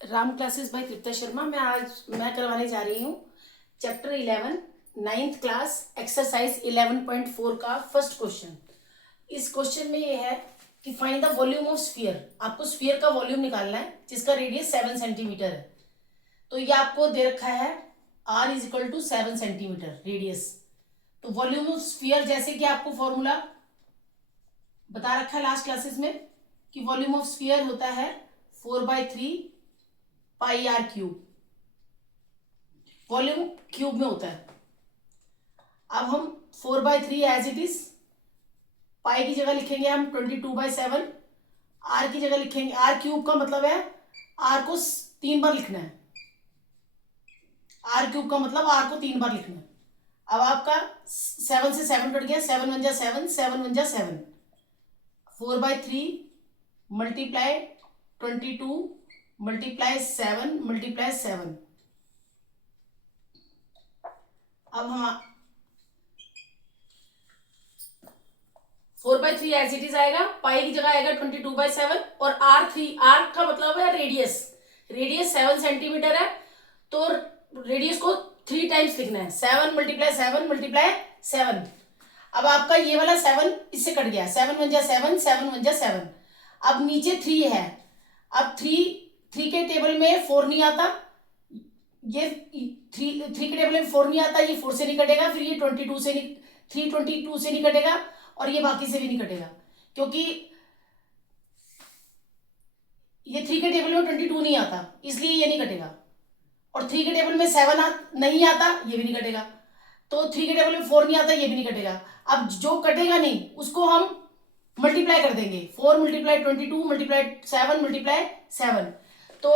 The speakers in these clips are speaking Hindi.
राम क्लासेस बाय तृप्ता शर्मा। मैं करवाने जा रही हूँ चैप्टर 11 नाइन्थ क्लास एक्सरसाइज 11.4 का फर्स्ट क्वेश्चन। इस क्वेश्चन में ये है कि find the volume of sphere. आपको स्फीयर का वॉल्यूम निकालना है जिसका रेडियस 7 सेंटीमीटर है। तो ये आपको दे रखा है r is equal to 7 centimetre radius. तो वॉल्यूम ऑफ स्फीयर जैसे कि आपको फॉर्मूला बता रखा है लास्ट क्लासेस में कि वॉल्यूम ऑफ स्फीयर होता है 4/3 pi are cube. Volume cube में होता है। अब हम 4/3 एज इट इज, पाई की जगह लिखेंगे हम 22/7, आर की जगह लिखेंगे, आर क्यूब का मतलब है आर को 3 बार लिखना है। आर क्यूब का मतलब आर को 3 बार लिखना है। अब आपका 7 से 7 कट गया, 7 1 जा 7, 7 1 जा 7, 4/3 मल्टीप्लाई 22 मल्टीप्लाई 7 मल्टीप्लाई 7। अब हम 4/3 एज इट इज आएगा, पाई की जगह आएगा 22/7 और आर का मतलब है रेडियस। रेडियस 7 सेंटीमीटर है तो रेडियस को 3 टाइम्स लिखना है, 7 मल्टीप्लाई 7 मल्टीप्लाई 7। अब आपका ये वाला 7 इससे कट गया, 7 1 जा 7, 7 1 जा 7। अब नीचे 3 है। अब 3 के टेबल में 4 नहीं आता, ये 3 के टेबल में 4 नहीं आता, ये 4 से नहीं कटेगा, फिर ये 22 से नहीं, 3 22 से नहीं कटेगा और ये बाकी से भी नहीं कटेगा क्योंकि ये 3 के टेबल में 22 नहीं आता, इसलिए ये नहीं कटेगा। और 3 के टेबल में 7 नहीं आता, ये भी नहीं कटेगा। तो 3 के टेबल में 4 नहीं आता, ये भी नहीं कटेगा। अब जो कटेगा नहीं उसको हम मल्टीप्लाई कर देंगे, 4 मल्टीप्लाई 22 मल्टीप्लाई 7 मल्टीप्लाई 7। तो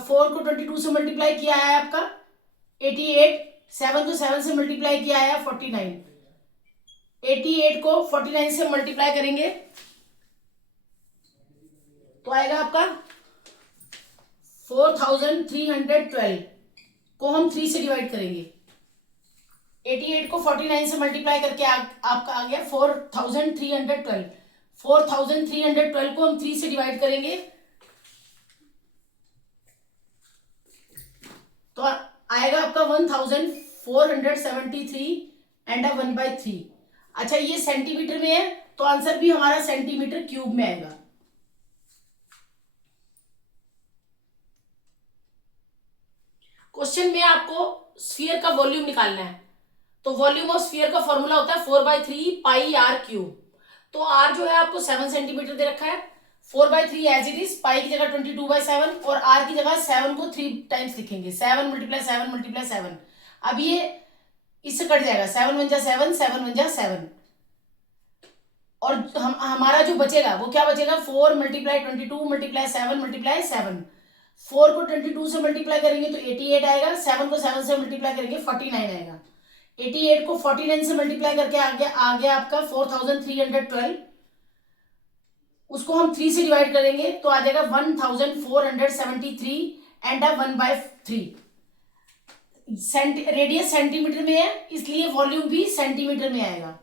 4 को 22 से मल्टीप्लाई किया है आपका 88, 7 को 7 से मल्टीप्लाई किया है 49, 88 को 49 से मल्टीप्लाई करेंगे तो आएगा आपका 4312 को हम 3 से डिवाइड करेंगे। 88 को 49 से मल्टीप्लाई करके आपका आ गया 4312। 4312 को हम 3 से डिवाइड करेंगे तो आएगा आपका 1473 एंड 1/3। अच्छा, ये सेंटीमीटर में है तो आंसर भी हमारा सेंटीमीटर क्यूब में आएगा। क्वेश्चन में आपको स्फीयर का वॉल्यूम निकालना है तो वॉल्यूम ऑफ स्फीयर का फॉर्मूला होता है 4/3 पाई आर क्यूब। तो आर जो है आपको 7 सेंटीमीटर दे रखा है, 4/3 एज इट इज, पाई की जगह 22/7 और आर की जगह 7 को 3 टाइम्स लिखेंगे, 7 मल्टीप्लाई 7 मल्टीप्लाई 7। अब ये इससे कट जाएगा, 7 1 जा 7, 7 1 जा 7 और हमारा जो बचेगा वो क्या बचेगा, 4 मल्टीप्लाई 22 मल्टीप्लाई 7 मल्टीप्लाई 7। 4 को 22 से मल्टीप्लाई करेंगे तो 88 आएगा, 7 को 7 से मल्टीप्लाई करेंगे 49 आएगा। 88 को 49 से मल्टीप्लाई करके आ गया आपका 4312। उसको हम 3 से डिवाइड करेंगे तो आ जाएगा 1473 एंड 1/3। रेडियस सेंटीमीटर में है इसलिए वॉल्यूम भी सेंटीमीटर में आएगा।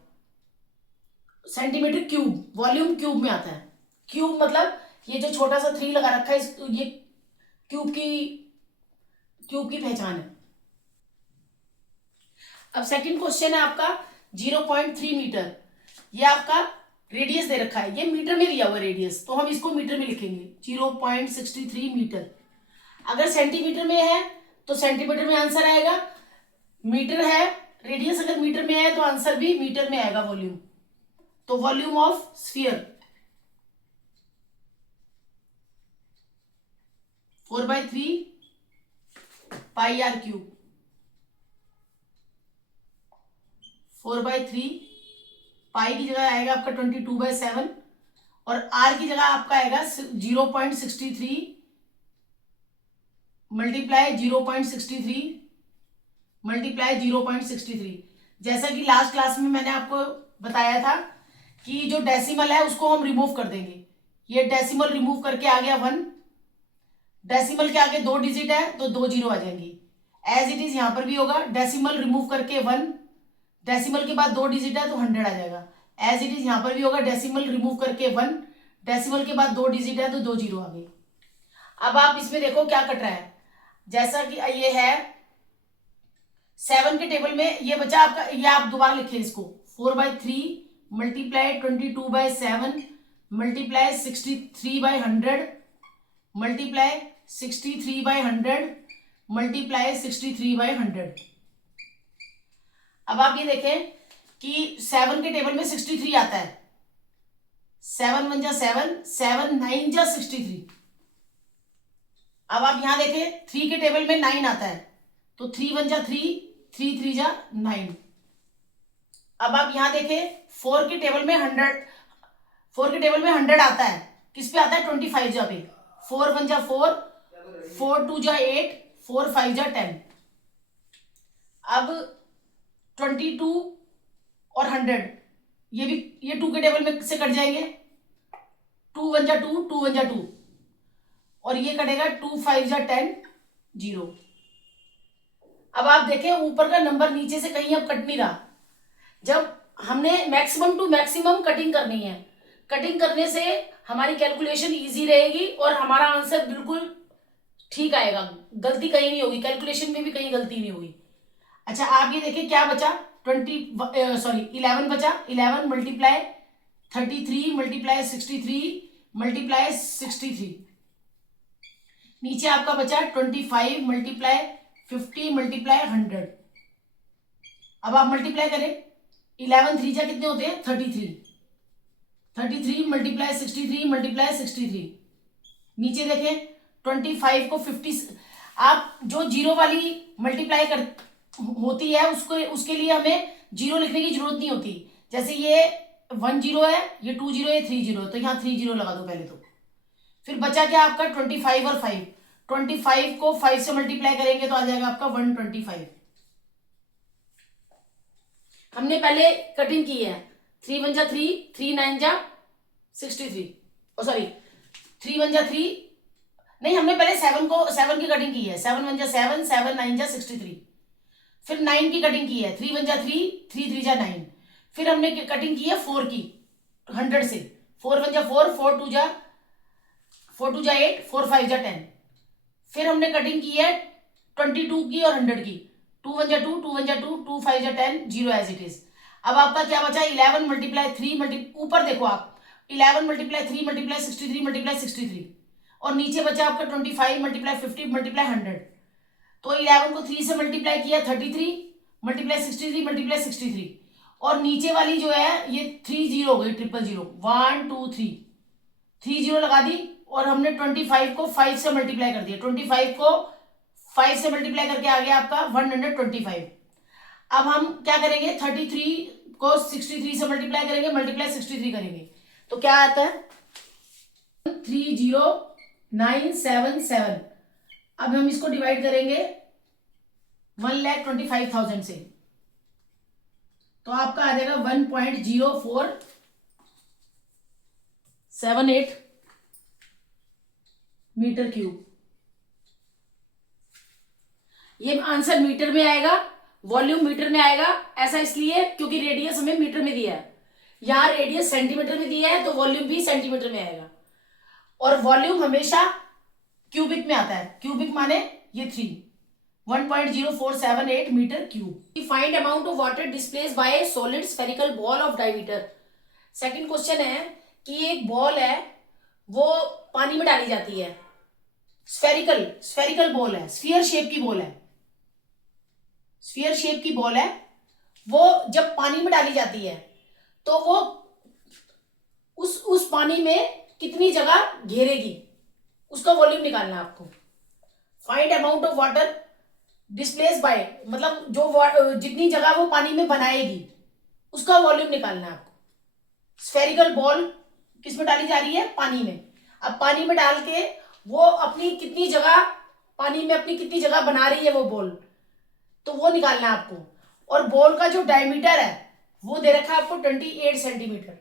सेंटीमीटर क्यूब, वॉल्यूम क्यूब में आता है। क्यूब मतलब ये जो छोटा सा 3 लगा रखा है ये क्यूब की पहचान है। अब सेकंड क्वेश्चन है आपका 0.3 मीटर। ये आपका रेडियस दे रखा है, ये मीटर में दिया हुआ रेडियस तो हम इसको मीटर में लिखेंगे 0.63 मीटर। अगर सेंटीमीटर में है तो सेंटीमीटर में आंसर आएगा, मीटर है रेडियस अगर मीटर में है तो आंसर भी मीटर में आएगा वॉल्यूम। तो volume of sphere 4/3 pi are cube, 4/3 pi की जगह आएगा आपका 22/7 और आर की जगह आपका आएगा 0.63 मल्टीप्लाई 0.63 मल्टीप्लाई 0.63। जैसा कि लास्ट क्लास में मैंने आपको बताया था कि जो डेसिमल है उसको हम रिमूव कर देंगे। ये डेसिमल रिमूव करके आ गया 1, डेसिमल के आगे 2 डिजिट है तो 2 जीरो आ जाएंगी। एज इट इज यहां पर भी होगा, डेसिमल रिमूव करके 1, डेसिमल के बाद 2 डिजिट है तो 100 आ जाएगा। एज इट इज यहां पर भी होगा, डेसिमल रिमूव करके 1, डेसिमल के बाद 2 डिजिट है तो 2 जीरो आ गई। अब आप इसमें देखो क्या कट रहा है, जैसा कि ये है 7 के टेबल में ये बचा आपका, ये आप दोबारा लिखें इसको, 4/3 मल्टीप्लाई 22/7 मल्टीप्लाई 63/100 मल्टीप्लाई 63/100 मल्टीप्लाई 63/100। अब आप ये देखें कि 7 के टेबल में 63 आता है, 7 1 जा 7, 7 9 जा 63। अब आप यहां देखें 3 के टेबल में 9 आता है, तो 3 1 जा 3, 3 3 जा 9। अब आप यहां देखें 4 के टेबल में 100 आता है, किस पे आता है 25 जा पे, 4 1 जा 4, 4 2 जा 8, 4 5 जा 10। अब 22 और 100 ये भी, ये 2 के टेबल में से कट जाएंगे, 2 1 जा 2, 2 1 जा 2, और ये कटेगा 2 5 जा 10 0। अब आप देखें ऊपर का नंबर नीचे से कहीं अब कट नहीं रहा। जब हमने मैक्सिमम टू मैक्सिमम कटिंग करनी है, कटिंग करने से हमारी कैलकुलेशन इजी रहेगी और हमारा आंसर बिल्कुल ठीक आएगा, गलती कहीं नहीं होगी, कैलकुलेशन में भी कहीं गलती नहीं होगी। अच्छा आप ये देखिए क्या बचा, 11 बचा, 11 मल्टीप्लाई 33 मल्टीप्लाई 63 मल्टीप्लाई 63। नीचे आपका बचा 25 मल्टीप्लाई 50 मल्टीप्लाई 100। अब आप मल्टीप्लाई करें, 11 3 जा कितने होते हैं 33, 33 मल्टीप्लाई 63 मल्टीप्लाई 63। नीचे देखें 25 को 50, आप जो जीरो वाली मल्टीप्लाई कर होती है उसको, उसके लिए हमें जीरो लिखने की जरूरत नहीं होती। जैसे ये 1 0 है, ये 2 0 है, 3 0 है, तो यहाँ 3 0 लगा दो पहले तो। फिर बचा क्या आपका 25 और 5, 25 को 5 से मल्टीप्लाई करेंगे तो आ जाएगा आपका 125। हमने पहले कटिंग की है, 3 1 जा 3, 3 9 जा 63, ओ सॉरी 3 1 जा 3, नहीं हमने पहले 7 की कटिंग की है, 7 1 जा 7, 7 9 जा 63। फिर 9 की कटिंग की है, 3 1 जा 3, 3 3 जा 9। फिर हमने कटिंग की है 4 की 100 से, 4 1 जा 4, 4 2 जा 8, 4 5 जा 10। फिर हमने कटिंग की है 22 की और 100 की, 2 1 जा 2, 2 1 जा 2, 2 5 जा 10, 0 एज इट इज। अब आपका क्या बचा 11 मल्टीप्लाई 3 ऊपर देखो आप 11 मल्टीप्लाई 3 मल्टीप्लाई 63 मल्टीप्लाई 63, और नीचे बचा आपका 25 मल्टीप्लाई 50 मल्टीप्लाई 100। तो 11 को 3 से मल्टीप्लाई किया 33 मल्टीप्लाई 63 मल्टीप्लाई 63, और नीचे वाली जो है ये 3 0 हो गई, 000 1 2 3, 3 0 लगा दी, और हमने 25 को 5 से मल्टीप्लाई कर दिया, 25 को 5 से मल्टीप्लाई करके आ गया आपका 125। अब हम क्या करेंगे 33 को 63 से मल्टीप्लाई करेंगे, मल्टीप्लाई 63 करेंगे, तो क्या आता है 30977। अब हम इसको डिवाइड करेंगे 1,25,000 से, तो आपका आ जाएगा 1.0478 मीटर क्यूब। ये आंसर मीटर में आएगा, वॉल्यूम मीटर में आएगा। ऐसा इसलिए क्योंकि रेडियस हमें मीटर में दिया है, यहाँ रेडियस सेंटीमीटर में दिया है तो वॉल्यूम भी सेंटीमीटर में आएगा, और वॉल्यूम हमेशा क्यूबिक में आता है, क्यूबिक माने ये 1.0478 metre cube. Find amount of water displaced by a solid spherical ball of diameter. Second question है कि एक बॉल है वो पानी में डाली जाती है, स्फेरिकल बॉल है, स्फीयर शेप की बॉल है, स्फीयर शेप की बॉल है, वो जब पानी में डाली जाती है तो वो उस पानी में कितनी जगह घेरेगी, उसका वॉल्यूम निकालना है आपको। Find amount of water displace bye, मतलब जो जितनी जगह वो पानी में बनाएगी उसका वॉल्यूम निकालना है आपको। स्फेरिकल बॉल किस में डाली जा रही है, पानी में। अब पानी में डाल के वो अपनी कितनी जगह, पानी में अपनी कितनी जगह बना रही है वो बॉल, तो वो निकालना है आपको। और बॉल का जो डायमीटर है वो दे रखा है आपको 28 सेंटीमीटर।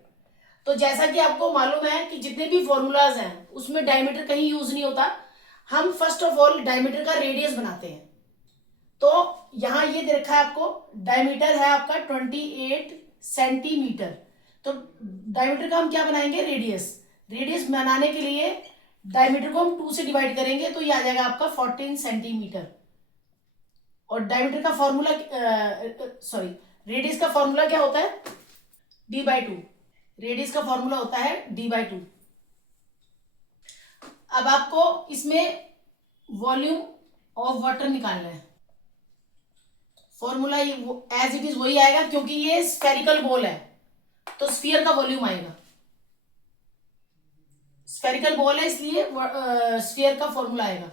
तो जैसा कि आपको मालूम है कि जितने भी फॉर्मूलाज हैं उसमें डायमीटर कहीं यूज नहीं होता, हम फर्स्ट ऑफ ऑल डायमीटर का रेडियस बनाते हैं। तो यहां ये दे रखा है आपको, डायमीटर है आपका 28 सेंटीमीटर, तो डायमीटर का हम क्या बनाएंगे, रेडियस। रेडियस बनाने के लिए डायमीटर को हम 2 से डिवाइड करेंगे तो ये आ जाएगा आपका 14 सेंटीमीटर। और डायमीटर का फॉर्मूला, सॉरी, रेडियस का फॉर्मूला क्या होता है? d/2। रेडियस का फॉर्मूला होता है d/2। अब आपको इसमें वॉल्यूम ऑफ वाटर निकालना है। फॉर्मूला एज इट इज वही आएगा, क्योंकि ये स्फेरिकल बॉल है तो स्फीयर का वॉल्यूम आएगा। स्फेरिकल बॉल है इसलिए स्फीयर का फॉर्मूला आएगा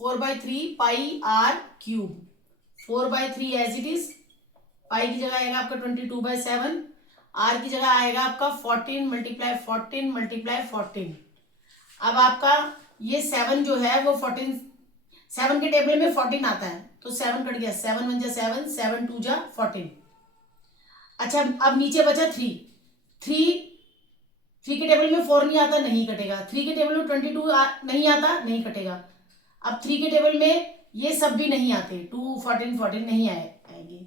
4/3 pi are cube. 4/3 as it is, pi की जगह आएगा आपका 22/7, आर की जगह आएगा आपका 14 मल्टीप्लाई 14 मल्टीप्लाई 14। अब आपका ये 7 जो है वो 14, 7 के टेबल में 14 आता है तो 7 कट गया, 7 1 जा 7, 7 2 जा 14। अच्छा, अब नीचे बचा 3। 3 के टेबल में 4 नहीं आता, नहीं कटेगा। 3 के टेबल में 22 नहीं आता, नहीं कटेगा। अब 3 के टेबल में ये सब भी नहीं आते, 2 14 14 नहीं आएंगे।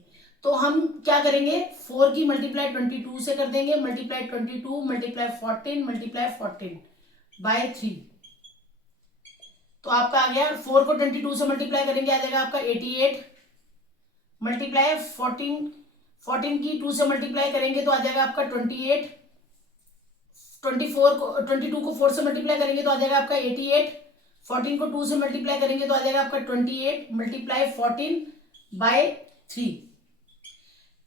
तो हम क्या करेंगे, 4 की मल्टीप्लाई 22 से कर देंगे, मल्टीप्लाई 22 मल्टीप्लाई 14 मल्टीप्लाई 14/3। तो आपका आ गया, 4 को 22 से मल्टीप्लाई करेंगे आ जाएगा आपका 88, मल्टीप्लाई 14 की 2 से मल्टीप्लाई करेंगे तो आ जाएगा आपका 28, 22 को 4 से मल्टीप्लाई करेंगे तो आ जाएगा आपका 88, 14 को 2 से मल्टीप्लाई करेंगे तो आ जाएगा आपका 28 मल्टीप्लाई 14/3।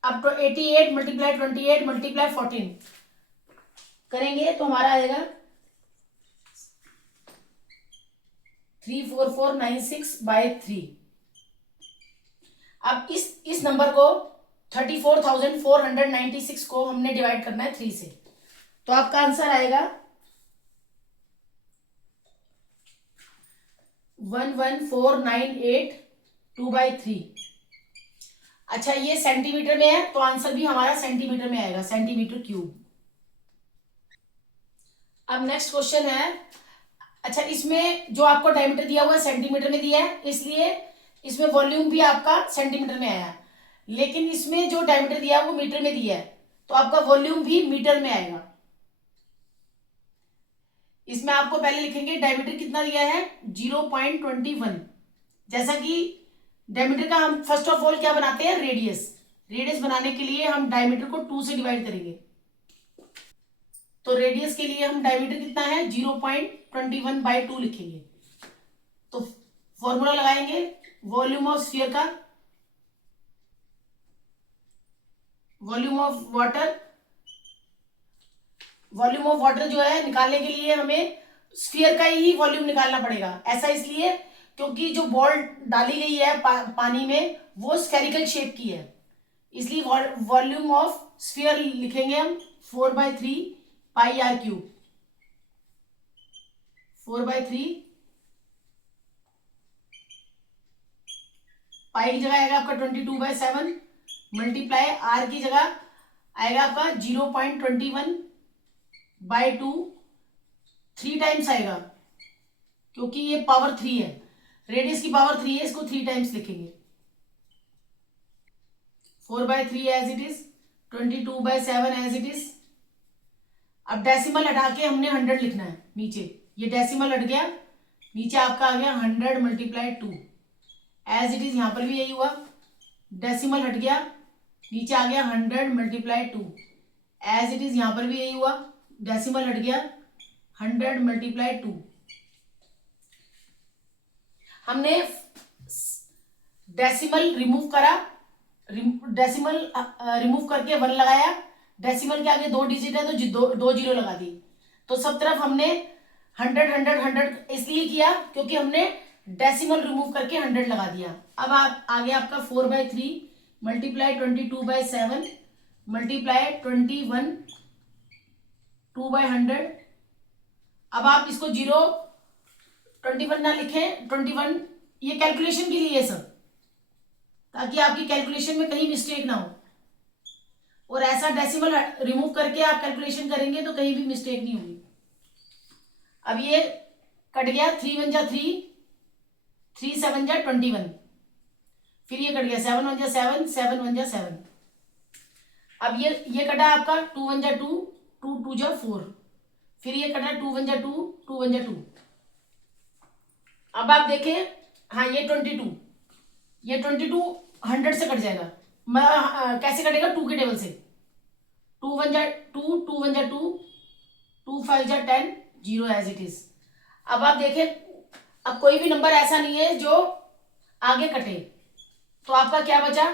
अब तो 88 मल्टीप्लाई 28 मल्टीप्लाई 14 करेंगे तो हमारा आ जाएगा 34496/3। अब इस नंबर को 34,496 को हमने डिवाइड करना है 3 से, तो आपका आंसर आएगा 11498/2/3। अच्छा, ये सेंटीमीटर में है तो आंसर भी हमारा सेंटीमीटर में आएगा, सेंटीमीटर क्यूब। अब नेक्स्ट क्वेश्चन है। अच्छा, इसमें जो आपको डायमीटर दिया हुआ है सेंटीमीटर में दिया है, इसलिए इसमें वॉल्यूम भी आपका सेंटीमीटर में आया। लेकिन इसमें जो डायमीटर दिया है वो मीटर में दिया है तो आपका वॉल्यूम भी मीटर में आएगा। इसमें आपको पहले लिखेंगे डायमीटर कितना दिया है, 0.21। जैसा कि डायमीटर का हम फर्स्ट ऑफ ऑल क्या बनाते हैं, रेडियस। रेडियस बनाने के लिए हम डायमीटर को 2 से डिवाइड करेंगे। तो रेडियस के लिए हम डायमीटर कितना है 0.21/2 लिखेंगे। तो फॉर्मूला लगाएंगे वॉल्यूम ऑफ स्फीयर का, वॉल्यूम ऑफ वाटर जो है निकालने के लिए हमें स्फीयर का ही वॉल्यूम निकालना पड़ेगा। ऐसा इसलिए क्योंकि जो बॉल डाली गई है पानी में वो स्फेरिकल शेप की है, इसलिए वॉल्यूम ऑफ स्फीयर लिखेंगे हम 4/3 पाई आर क्यूब। 4/3 पाई की जगह आएगा आपका 22/7 मल्टीप्लाई आर की जगह आएगा आपका 0.21/2। 3 टाइम्स आएगा क्योंकि ये पावर 3 है, रेडियस की पावर 3 है, इसको 3 टाइम्स लिखेंगे। 4/3 as it is, 22/7 as it is. अब डेसिमल हटा के हमने 100 लिखना है नीचे, ये डेसिमल हट गया, नीचे आपका आ गया 100 मल्टीप्लाई 2 एज इट इज। यहां पर भी यही हुआ, डेसिमल हट गया, नीचे आ गया 100 मल्टीप्लाई 2 एज इट इज। यहां पर भी यही हुआ, डेसिमल हट गया 100 मल्टीप्लाई 2। हमने डेसिमल रिमूव करा, डेसिमल रिमूव करके 1 लगाया, डेसिमल के आगे 2 डिजिट है तो दो जीरो लगा दी। तो सब तरफ हमने 100 100 100 इसलिए किया क्योंकि हमने डेसिमल रिमूव करके 100 लगा दिया। अब आगे आपका 4/3 मल्टीप्लाई 22/7 मल्टीप्लाई 21 2/100। अब आप इसको 21 ना लिखें, 21 ये कैलकुलेशन के लिए है सब, ताकि आपकी कैलकुलेशन में कहीं मिस्टेक ना हो। और ऐसा डेसिमल रिमूव करके आप कैलकुलेशन करेंगे तो कहीं भी मिस्टेक नहीं होगी। अब ये कट गया, 3 1 जा 3, 3 7 जा 21, फिर ये कट गया 7 1 जा 7, 7 1 जा 7। अब ये कटा आपका 2 1 जा 2, 2 2 जा 4, फिर ये कट रहा है 2 वन जा 2, 2 वन जा 2। अब आप देखें, हाँ ये 22, ये 22 100 से कट जाएगा। कैसे कटेगा? 2 के टेबल से। 2 वन जा 2, 2 वन जा 2, 2 5 जा 10, 0 एज इट इज। अब आप देखें, अब कोई भी नंबर ऐसा नहीं है जो आगे कटे, तो आपका क्या बचा?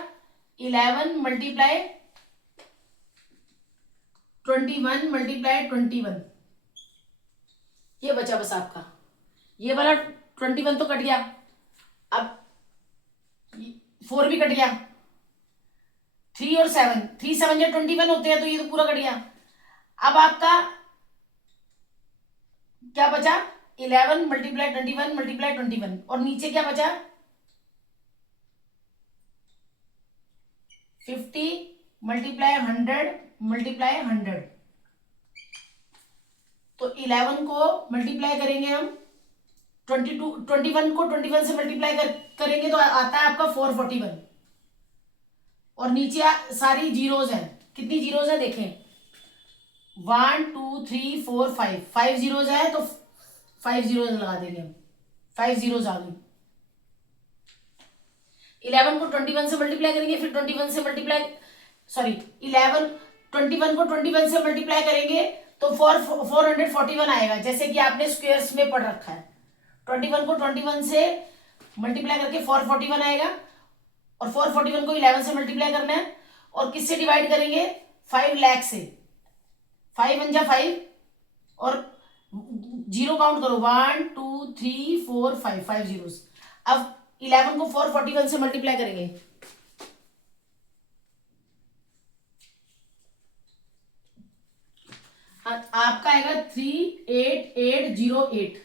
11 मल्टीप्लाई 21 मल्टीप्लाई 21, ये बचा बस आपका। ये वाला 21 तो कट गया, अब 4 भी कट गया, 3 और 7, 3 7 या 21 होते हैं, तो ये तो पूरा कट गया। अब आपका क्या बचा? 11 मल्टीप्लाई 21 मल्टीप्लाई 21, और नीचे क्या बचा? 50 मल्टीप्लाई 100 मल्टीप्लाई 100। तो 11 को मल्टीप्लाई करेंगे हम 21 को 21 से मल्टीप्लाई करेंगे तो आता है आपका 441, और नीचे सारी जीरोज हैं। कितनी जीरोज है देखें? 1 2 3 4 5 जीरोज है, तो 5 जीरोज लगा देंगे हम। 5 जीरोज आ गई। 11 को 21 से मल्टीप्लाई करेंगे, फिर 21 से मल्टीप्लाई 11 21 को 21 से मल्टीप्लाई करेंगे तो 441 आएगा, जैसे कि आपने स्क्वायर्स में पढ़ रखा है। 21 को 21 से मल्टीप्लाई करके 441 आएगा, और 441 को 11 से मल्टीप्लाई करना है, और किससे डिवाइड करेंगे? 5 लाख से। 5 वन जा 5, और जीरो काउंट करो, 1 2 3 4 5 जीरोस। अब 11 को 441 से मल्टीप्लाई करेंगे, आपका आएगा 38808।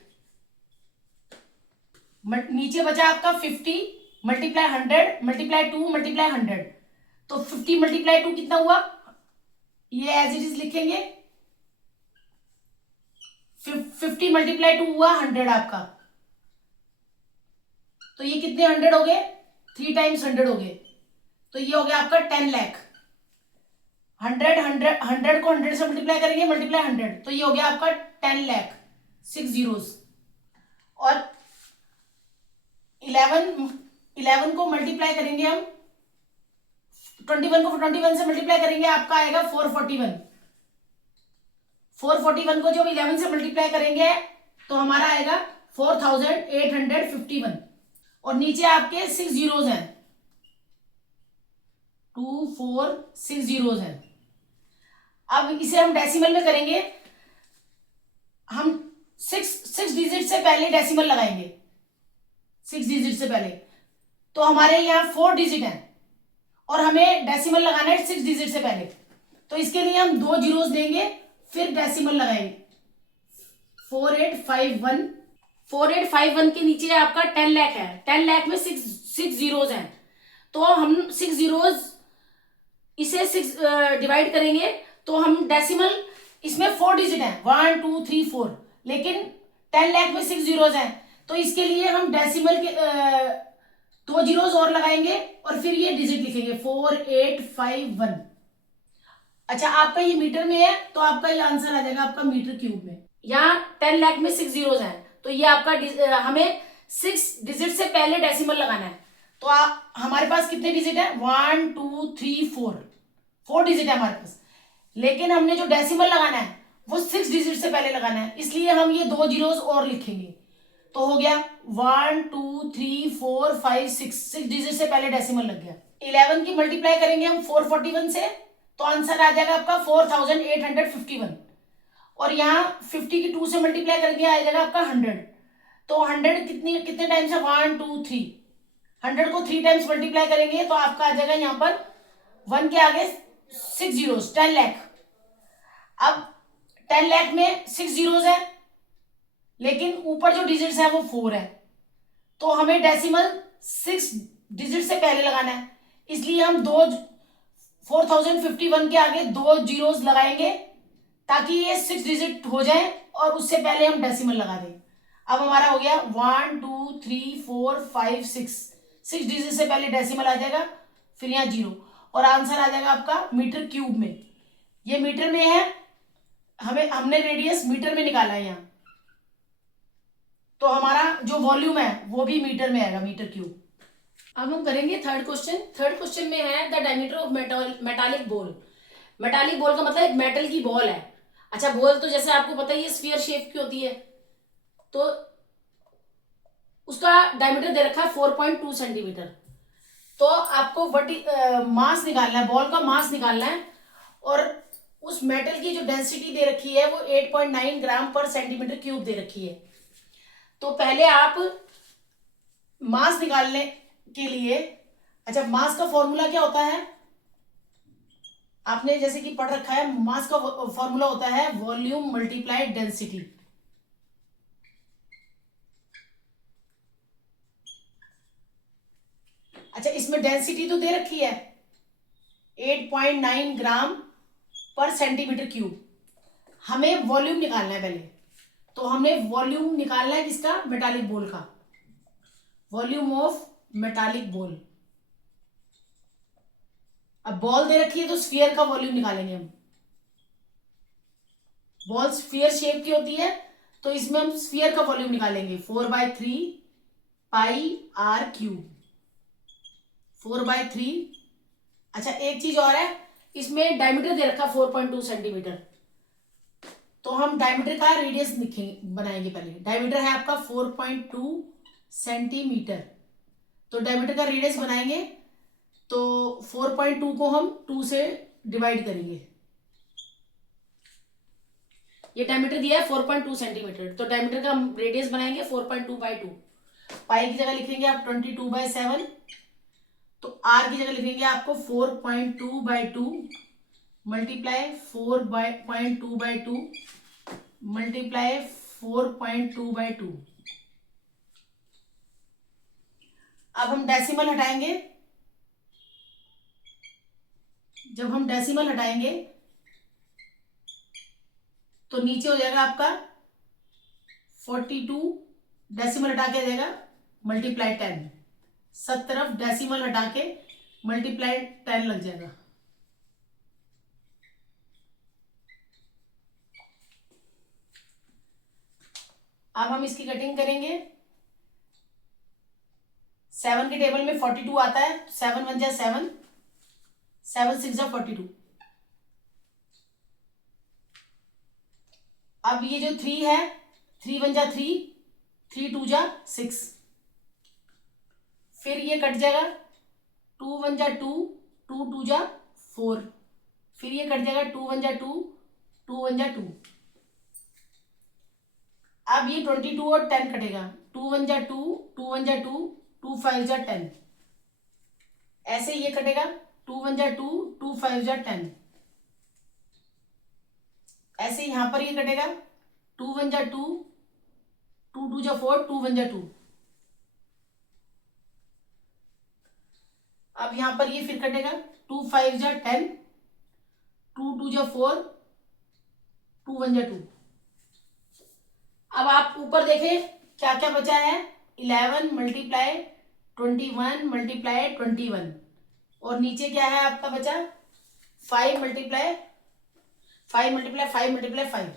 नीचे बचा आपका 50 मल्टीप्लाई 100 मल्टीप्लाई 2 मल्टीप्लाई 100, तो 50 मल्टीप्लाई 2 कितना हुआ? ये एज इट इज लिखेंगे। 50 मल्टीप्लाई 2 हुआ 100 आपका, तो ये कितने 100 हो गए? 3 टाइम्स 100 हो गए, तो ये हो गया आपका 10 लाख। 100 को 100 से मल्टीप्लाई करेंगे, मल्टीप्लाई 100, तो ये हो गया आपका 10 लाख, 6 जीरोस। और 11 को मल्टीप्लाई करेंगे हम, 21 को 21 से मल्टीप्लाई करेंगे, आपका आएगा 441। 441 को जब 11 से मल्टीप्लाई करेंगे तो हमारा आएगा 4851, और नीचे आपके 6 जीरोज हैं, 2 4 6 जीरोज हैं। अब इसे हम डेसिमल में करेंगे, हम 6 डिजिट से पहले डेसिमल लगाएंगे। 6 डिजिट से पहले, तो हमारे यहाँ 4 डिजिट है, और हमें डेसिमल लगाना है 6 डिजिट से पहले, तो इसके लिए हम 2 जीरोस देंगे, फिर डेसिमल लगाएंगे। 4851, 4851 के नीचे आपका 10 लाख है। 10 लाख में 6 जीरोज हैं, तो हम 6 जीरोज इसे 6 डिवाइड करेंगे, तो हम डेसिमल, इसमें 4 डिजिट है, 1 2 3 4, लेकिन 10 लाख में 6 जीरोज हैं, तो इसके लिए हम डेसिमल के 2 जीरोज और लगाएंगे, और फिर ये डिजिट लिखेंगे 4851। अच्छा, आपका ये मीटर में है, तो आपका ये आंसर आ जाएगा आपका मीटर क्यूब में। यहाँ 10 लाख में 6 जीरोज हैं, तो ये आपका हमें 6 डिजिट से पहले डेसिमल लगाना है। तो आप, हमारे पास कितने डिजिट है? 1 2 3 4 डिजिट है हमारे पास, लेकिन हमने जो डेसिमल लगाना है वो 6 डिजिट से पहले लगाना है, इसलिए हम ये 2 जीरोस और लिखेंगे। तो हो गया 1 2 3 4 5 6 डिजिट से पहले डेसिमल लग गया। 11 की मल्टीप्लाई करेंगे हम 441 से, तो आंसर आ जाएगा आपका 4851, और यहाँ 50 की 2 से मल्टीप्लाई करके आ जाएगा आपका 100। तो 100 कितने टाइम्स है? 1 2 3। 100 को 3 टाइम्स मल्टीप्लाई करेंगे, तो आपका आ जाएगा यहाँ पर 1 के आगे 6 जीरोस, 10 लाख। अब 10 लाख में 6 जीरोस है, लेकिन ऊपर जो डिजिट्स है वो 4 है, तो हमें डेसिमल 6 डिजिट से पहले लगाना है, इसलिए हम 4051 के आगे 2 जीरोस लगाएंगे, ताकि ये 6 डिजिट हो जाए, और उससे पहले हम डेसिमल लगा दें। अब हमारा हो गया 1 2 3 4 5 6 डिजिट से पहले डेसिमल आ जाएगा, फिर यहाँ 0, और आंसर आ जाएगा आपका मीटर क्यूब में। ये मीटर में है, हमने रेडियस मीटर में निकाला है यहाँ, तो हमारा जो वॉल्यूम है वो भी मीटर में आएगा, मीटर क्यूब। अब हम करेंगे थर्ड क्वेश्चन। थर्ड क्वेश्चन में है the diameter of metallic ball. Metallic ball का मतलब एक मेटल की बॉल है। अच्छा, बॉल तो जैसे आपको पता ही है स्फीयर शेप की होती है, तो उसका डायमीटर दे रखा है 4.2 सेंटीमीटर। तो आपको मास निकालना है, बॉल का मास निकालना है, और उस मेटल की जो डेंसिटी दे रखी है वो 8.9 ग्राम पर सेंटीमीटर क्यूब दे रखी है। तो पहले आप मास निकालने के लिए, अच्छा मास का फॉर्मूला क्या होता है, आपने जैसे कि पढ़ रखा है, मास का फॉर्मूला होता है वॉल्यूम मल्टीप्लाइड डेंसिटी। अच्छा, इसमें डेंसिटी तो दे रखी है 8.9 ग्राम पर सेंटीमीटर क्यूब, हमें वॉल्यूम निकालना है पहले। तो हमें वॉल्यूम निकालना है किसका, मेटालिक बॉल का, वॉल्यूम ऑफ मेटालिक बॉल। अब बॉल दे रखी है तो स्फीयर का वॉल्यूम निकालेंगे हम। बॉल स्फीयर शेप की होती है, तो इसमें हम स्फीयर का वॉल्यूम निकालेंगे 4/3 पाई आर क्यूब, 4/3। अच्छा, एक चीज और है, इसमें डायमीटर दे रखा 4.2 सेंटीमीटर, तो हम डायमीटर का रेडियस लिखेंगे, बनाएंगे पहले। डायमीटर है आपका 4.2 सेंटीमीटर, तो डायमीटर का रेडियस बनाएंगे, तो 4.2 को हम 2 से डिवाइड करेंगे। ये डायमीटर दिया है 4.2 सेंटीमीटर, तो डायमीटर का रेडियस बनाएंगे 4.2/2। पाई की जगह लिखेंगे आप 22/7, तो आर की जगह लिखेंगे आपको 4.2/2 मल्टीप्लाई 4.2/2 मल्टीप्लाई 4.2/2। अब हम डेसिमल हटाएंगे, जब हम डेसिमल हटाएंगे तो नीचे हो जाएगा आपका 42, डेसिमल हटा के देगा मल्टीप्लाई 10, सब तरफ डेसिमल हटा के मल्टीप्लाई 10 लग जाएगा। अब हम इसकी कटिंग करेंगे। 7 के टेबल में 42 आता है, 7 1 जा 7, 7 6 जा 42। अब ये जो 3 है, 3 1 जा 3, 3 2 जा 6, फिर ये कट जाएगा, 2 1 जा 2, 2 2 जा 4, फिर ये कट जाएगा, 2 1 जा 2, 2 1 जा 2। अब ये 22 और 10 कटेगा, 2 1 जा 2, 2 1 जा 2, 2 5 जा 10, ऐसे ये कटेगा, 2 1 जा 2, 2 5 जा 10, ऐसे यहां पर ये कटेगा, 2 1 जा 2, 2 2 जा 4, 2 1 जा 2। अब यहां पर ये फिर कटेगा, 2 5 जा 10, 2 2 जा 4, 2 1 जा 2। अब आप ऊपर देखें क्या क्या बचा है, 11 मल्टीप्लाई 21 मल्टीप्लाई 21, और नीचे क्या है आपका बचा, 5 मल्टीप्लाई 5 मल्टीप्लाई 5 मल्टीप्लाई 5।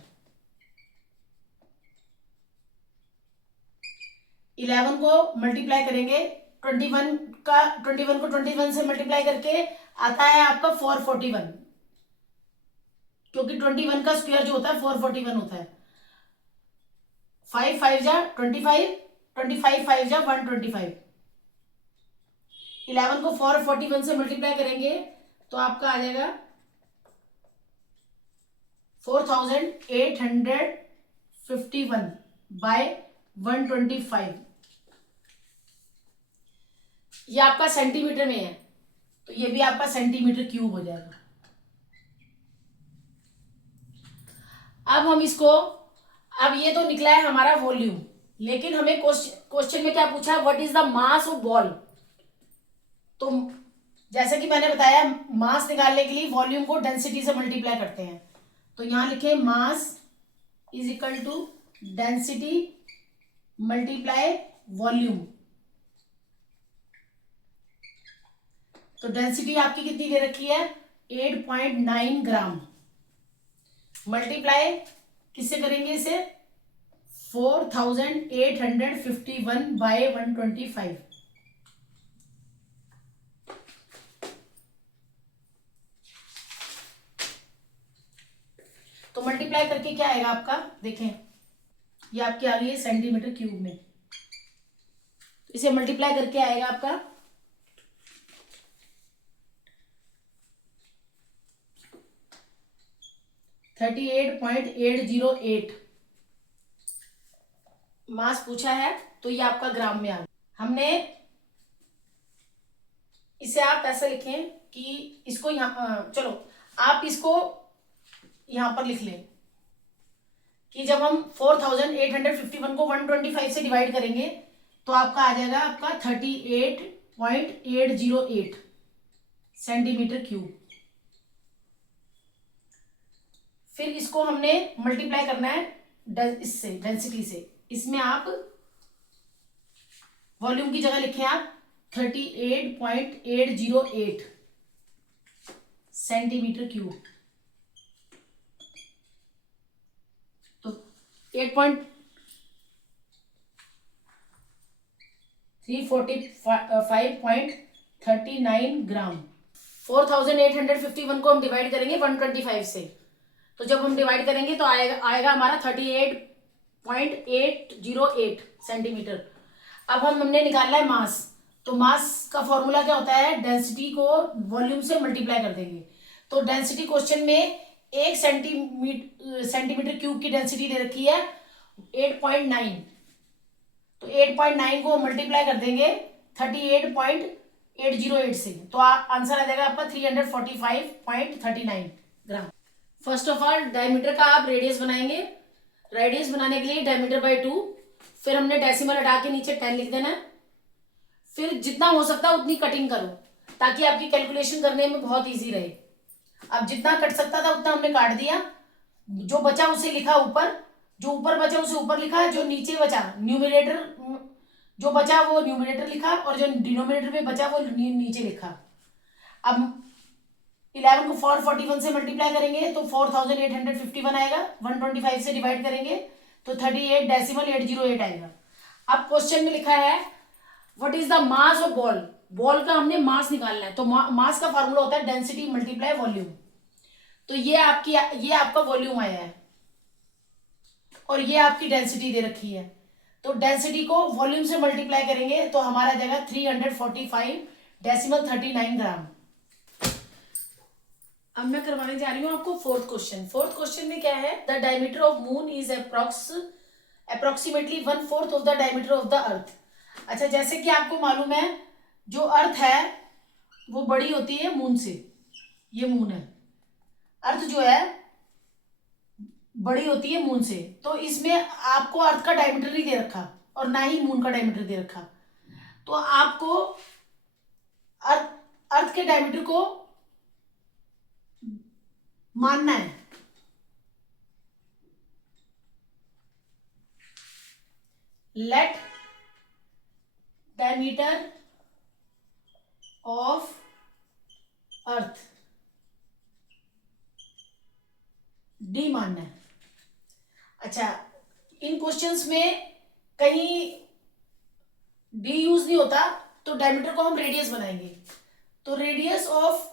11 को मल्टीप्लाई करेंगे 21 का, 21 को 21 से मल्टीप्लाई करके आता है आपका 441, क्योंकि 21 का स्क्वायर जो होता है 441 होता है। 5 5 जा 25, 25 5 जा 125। 11 को 441 से मल्टीप्लाई करेंगे तो आपका आ जाएगा 4851/125। ये आपका सेंटीमीटर में है, तो ये भी आपका सेंटीमीटर क्यूब हो जाएगा। अब हम इसको, अब ये तो निकला है हमारा वॉल्यूम, लेकिन हमें क्वेश्चन में क्या पूछा, what is the mass of ball. तो जैसे कि मैंने बताया, मास निकालने के लिए वॉल्यूम को डेंसिटी से मल्टीप्लाई करते हैं, तो यहां लिखे mass is equal to density multiply volume. तो डेंसिटी आपकी कितनी दे रखी है, 8.9 ग्राम, मल्टीप्लाई किससे करेंगे इसे, 4851 बाय 125। तो मल्टीप्लाई करके क्या आएगा आपका, देखें ये आपकी आ गई है सेंटीमीटर क्यूब में, तो इसे मल्टीप्लाई करके आएगा आपका 38.808। मास पूछा है तो ये आपका ग्राम में आ गया। हमने इसे आप ऐसा लिखें कि इसको यहाँ, चलो आप इसको यहां पर लिख लें कि जब हम 4851 को 125 से डिवाइड करेंगे तो आपका आ जाएगा आपका 38.808 सेंटीमीटर क्यूब। फिर इसको हमने मल्टीप्लाई करना है इससे, डेंसिटी से। इसमें आप वॉल्यूम की जगह लिखें आप 38.808 सेंटीमीटर क्यूब। तो 345.39 ग्राम। 4851 को हम डिवाइड करेंगे 125 से, तो जब हम डिवाइड करेंगे तो आएगा हमारा 38.808 सेंटीमीटर। अब हमने निकालना है मास, तो मास का फॉर्मूला क्या होता है, डेंसिटी को वॉल्यूम से मल्टीप्लाई कर देंगे। तो डेंसिटी क्वेश्चन में 1 सेंटीमीटर क्यूब की डेंसिटी दे रखी है 8.9, तो 8.9 को मल्टीप्लाई कर देंगे 38.808 से, तो आंसर आ जाएगा आपका 345.39 ग्राम। फर्स्ट ऑफ ऑल डायमीटर का आप रेडियस बनाएंगे। रेडियस बनाने के लिए डायमीटर बाय 2, फिर हमने डेसिमल हटा के नीचे 10 लिख देना है। फिर जितना हो सकता है उतनी कटिंग करो ताकि आपकी कैलकुलेशन करने में बहुत इजी रहे। अब जितना कट सकता था उतना हमने काट दिया, जो बचा उसे लिखा ऊपर, जो ऊपर बचा उसे ऊपर लिखा, जो नीचे बचा न्यूमरेटर, जो बचा वो न्यूमरेटर लिखा, और जो डिनोमिनेटर में बचा वो नीचे लिखा। अब 11 को 441 से मल्टीप्लाई करेंगे तो 4851 आएगा, 125 से डिवाइड करेंगे तो 38.808 आएगा। अब क्वेश्चन में लिखा है what is the mass of ball. Ball का हमने मास निकालना है, तो मास का फॉर्मूला होता है डेंसिटी मल्टीप्लाई वॉल्यूम। तो ये आपका वॉल्यूम आया है और ये आपकी डेंसिटी दे रखी है, तो डेंसिटी को वॉल्यूम से मल्टीप्लाई करेंगे तो हमारा जाएगा 345.39 ग्राम। अब मैं करवाने जा रही हूँ आपको फोर्थ क्वेश्चन। फोर्थ क्वेश्चन में क्या है, the diameter of moon is approximately 1/4 of the diameter of the earth. अच्छा, जैसे कि आपको मालूम है जो अर्थ है वो बड़ी होती है मून से, ये मून है, अर्थ जो है बड़ी होती है मून से, तो इसमें आपको अर्थ का डायमीटर नहीं दे रखा और ना ही मून का डायमीटर दे रखा, तो आपको अर्थ के डायमीटर को मानना है। Let diameter of earth D मानना है। अच्छा, इन क्वेश्चंस में कहीं डी यूज नहीं होता, तो डायमीटर को हम रेडियस बनाएंगे। तो रेडियस ऑफ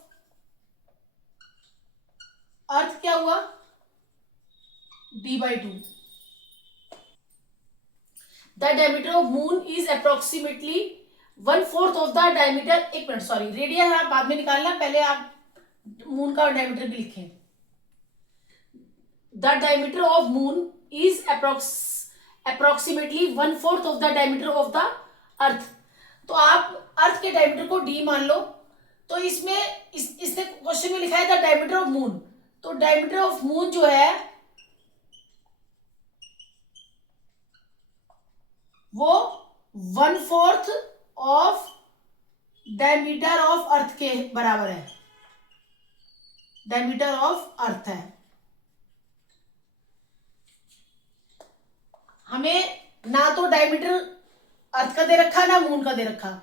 अर्थ क्या हुआ, d/2। The diameter of moon is approximately 1/4 of the diameter, एक मिनट सॉरी, रेडियस आप बाद में निकालना, पहले आप मून का डायमीटर भी लिखें। The diameter of moon is approximately 1/4 of the diameter of the earth. तो आप अर्थ के डायमीटर को d मान लो, तो इसमें इसने क्वेश्चन में लिखा है द डायमीटर ऑफ मून, तो डायमीटर ऑफ मून जो है वो 1/4 ऑफ डायमीटर ऑफ अर्थ के बराबर है, डायमीटर ऑफ अर्थ है। हमें ना तो डायमीटर अर्थ का दे रखा ना मून का दे रखा,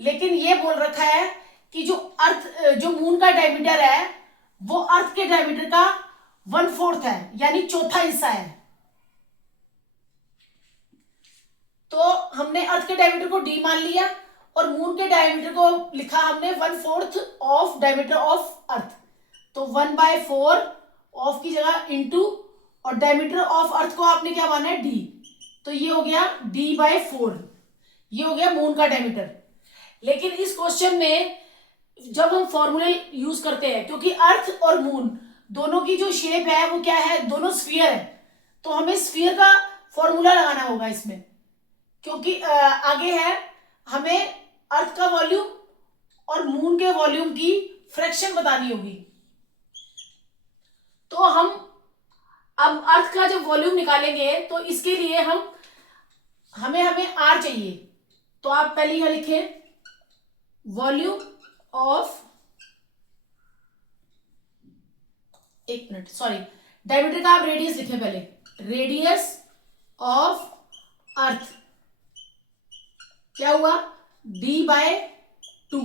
लेकिन ये बोल रखा है कि जो मून का डायमीटर है वो अर्थ के डायमीटर का 1/4 है, यानी चौथा हिस्सा है। तो हमने अर्थ के डायमीटर को d मान लिया और मून के डायमीटर को लिखा हमने 1/4 ऑफ डायमीटर ऑफ अर्थ। तो 1/4 ऑफ की जगह इनटू और डायमीटर ऑफ अर्थ को आपने क्या माना है, d। तो ये हो गया d/4, ये हो गया मून का डायमीटर। लेकिन इस क्वेश्चन में जब हम फॉर्मूले यूज करते हैं, क्योंकि अर्थ और मून दोनों की जो शेप है वो क्या है, दोनों स्फीयर है, तो हमें स्फीयर का फॉर्मूला लगाना होगा इसमें। क्योंकि आगे है हमें अर्थ का वॉल्यूम और मून के वॉल्यूम की फ्रैक्शन बतानी होगी। तो हम अब अर्थ का जब वॉल्यूम निकालेंगे तो इसके लिए हमें आर चाहिए। तो आप पहले यहां लिखें वॉल्यूम ऑफ, एक मिनट सॉरी, डायमीटर का आप रेडियस लिखें पहले, रेडियस ऑफ अर्थ क्या हुआ, d/2।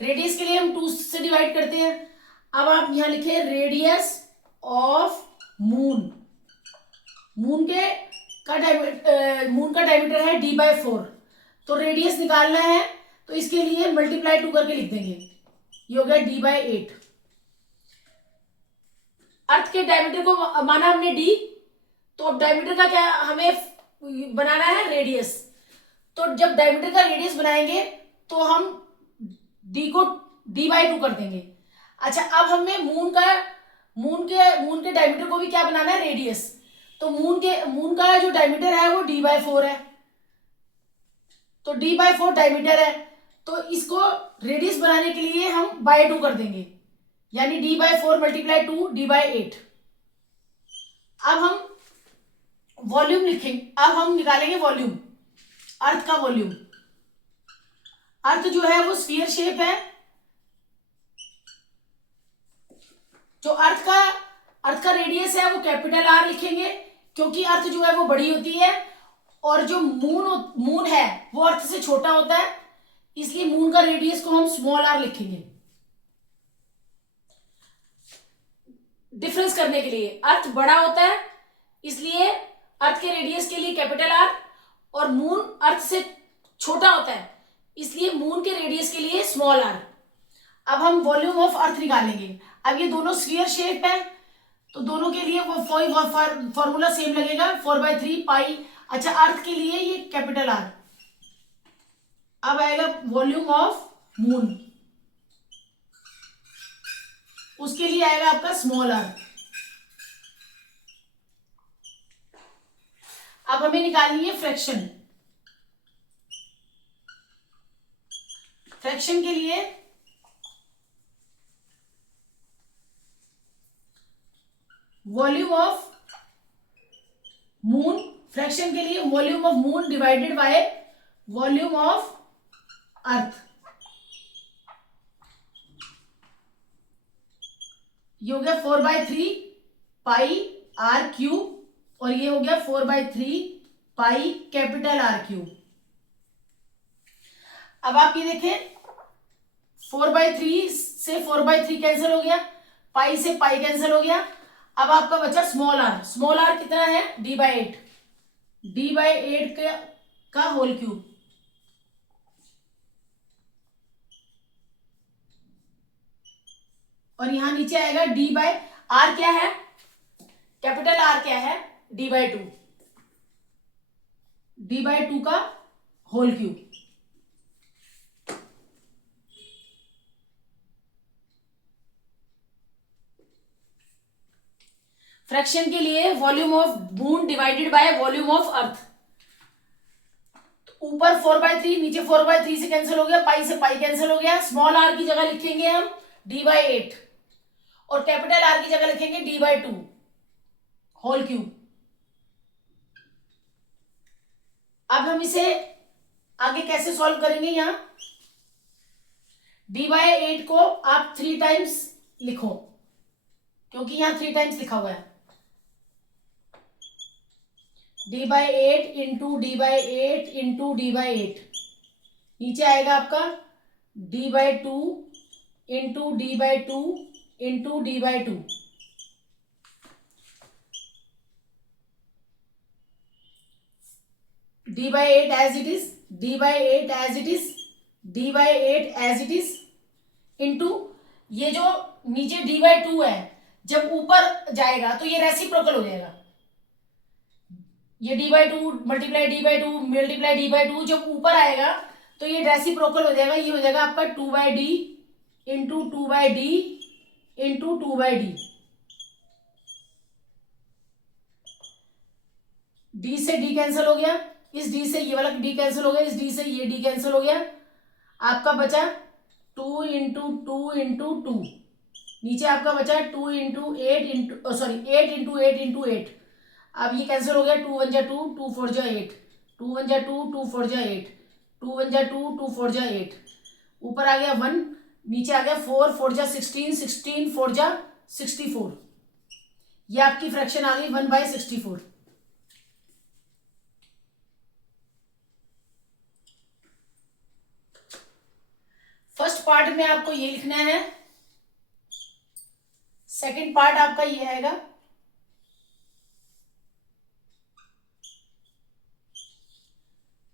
रेडियस के लिए हम 2 से डिवाइड करते हैं। अब आप यहां लिखे रेडियस ऑफ मून, मून का डायमीटर है d/4। तो रेडियस निकालना है तो इसके लिए मल्टीप्लाई 2 करके लिख देंगे, ये हो गया d/8। अर्थ के डायमीटर को माना हमने d, तो अब डायमीटर का क्या हमें बनाना है, रेडियस। तो जब डायमीटर का रेडियस बनाएंगे तो हम d को d/2 कर देंगे। अच्छा, अब हमें मून के डायमीटर को भी क्या बनाना है, रेडियस। तो मून का जो डायमीटर है वो d/4 है, तो d/4 डायमीटर है, तो इसको रेडियस बनाने के लिए हम /2 कर देंगे, यानी d/4 × 2 d/8। अब हम वॉल्यूम लिखेंगे, अब हम निकालेंगे वॉल्यूम, अर्थ का वॉल्यूम। अर्थ जो है वो स्फीयर शेप है, जो अर्थ का रेडियस है वो कैपिटल R लिखेंगे, क्योंकि अर्थ जो है वो बड़ी होती है और जो मून है वो अर्थ से छोटा होता है, इसलिए मून का रेडियस को हम स्मॉल r लिखेंगे। डिफरेंस करने के लिए अर्थ बड़ा होता है इसलिए अर्थ के रेडियस के लिए कैपिटल R, और मून अर्थ से छोटा होता है इसलिए मून के रेडियस के लिए स्मॉल r। अब हम वॉल्यूम ऑफ अर्थ निकालेंगे। अब ये दोनों स्फीयर शेप है तो दोनों के लिए वो फॉर्मूला सेम लगेगा, 4/3 पाई। अच्छा, अर्थ के लिए ये कैपिटल R। अब आएगा वॉल्यूम ऑफ मून, उसके लिए आएगा आपका स्मॉल r। अब हमें निकालनी है फ्रैक्शन। फ्रैक्शन के लिए वॉल्यूम ऑफ मून, फ्रैक्शन के लिए volume of moon divided by volume of अर्थ। ये हो गया 4/3 पाई r³ और ये हो गया 4/3 पाई कैपिटल R³। अब आप ये देखें, 4/3 से 4/3 कैंसिल हो गया, पाई से पाई कैंसिल हो गया। अब आपका बचा स्मॉल r। स्मॉल r कितना है, d/8, d/8 का होल क्यूब। और यहां नीचे आएगा r क्या है, कैपिटल R क्या है, d/2, d/2 का होल क्यूब। फ्रैक्शन के लिए volume of moon divided by volume of अर्थ। ऊपर 4/3, नीचे 4/3 से कैंसिल हो गया, पाई से पाई कैंसिल हो गया। स्मॉल r की जगह लिखेंगे हम d/8 और कैपिटल R की जगह लिखेंगे d/2 होल क्यूब। अब हम इसे आगे कैसे सॉल्व करेंगे, यहां d/8 को आप 3 टाइम्स लिखो, क्योंकि यहां 3 टाइम्स लिखा हुआ है। d/8 into d/8 into d/8, नीचे आएगा आपका d/2 into d/2 into d/2। D by eight as it is, D by eight as it is, D by eight as it is, into ये जो नीचे डी बाई टू है, जब ऊपर जाएगा तो ये रेसिप्रोकल हो जाएगा। ये D by two multiply D by two multiply D by two जब ऊपर आएगा तो ये रेसिप्रोकल हो जाएगा। ये हो जाएगा आपका two by D into two by D into two by D. D से डी कैंसिल हो गया, इस डी से ये वाला डी कैंसिल हो गया, इस डी से ये डी कैंसिल हो गया। आपका बचा two into two into two, नीचे आपका बचा two into eight into sorry eight into eight into eight. अब ये कैंसिल हो गया, टू वन जा टू, टू फोर जा एट, टू वन जा टू, टू फोर जा एट, टू वन जा टू, टू फोर जा एट, ऊपर आ गया वन, नीचे आ गया फोर, फोर जा सिक्सटीन, सिक्सटीन फोर जा 64। ये आपकी फ्रैक्शन आ गई 1/64। फर्स्ट पार्ट में आपको ये लिखना है, सेकंड पार्ट आपका ये आएगा,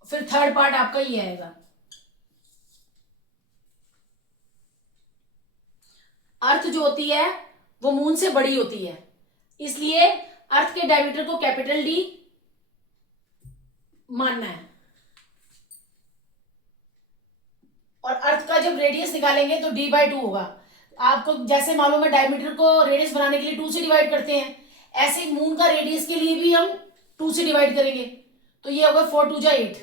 फिर थर्ड पार्ट आपका ये आएगा। अर्थ जो होती है वो मून से बड़ी होती है, इसलिए अर्थ के डायमीटर को कैपिटल डी मानना है। और अर्थ का जब रेडियस निकालेंगे तो डी बाई टू होगा। आपको जैसे मालूम है डायमीटर को रेडियस बनाने के लिए 2 से डिवाइड करते हैं, ऐसे मून का रेडियस के लिए भी हम 2 से डिवाइड करेंगे, तो ये होगा 4 2 जा 8।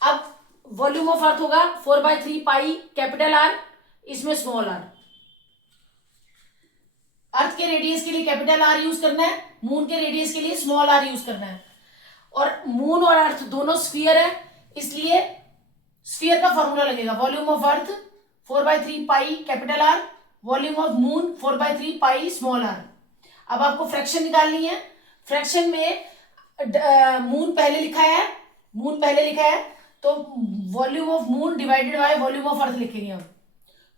अब वॉल्यूम ऑफ अर्थ होगा 4/3 पाई कैपिटल आर, इसमें स्मॉल आर। अर्थ के रेडियस के लिए कैपिटल आर यूज करना है, मून के रेडियस के लिए स्मॉल आर यूज करना है। और मून और अर्थ दोनों स्फीयर है, इसलिए स्फीयर का फॉर्मूला लगेगा, volume of earth 4/3 pi capital R, volume of moon 4/3 pi small R. अब आपको फ्रैक्शन निकालनी है। फ्रैक्शन में मून पहले लिखा है, मून पहले लिखा है तो volume of moon divided by volume of अर्थ लिखेंगे हम।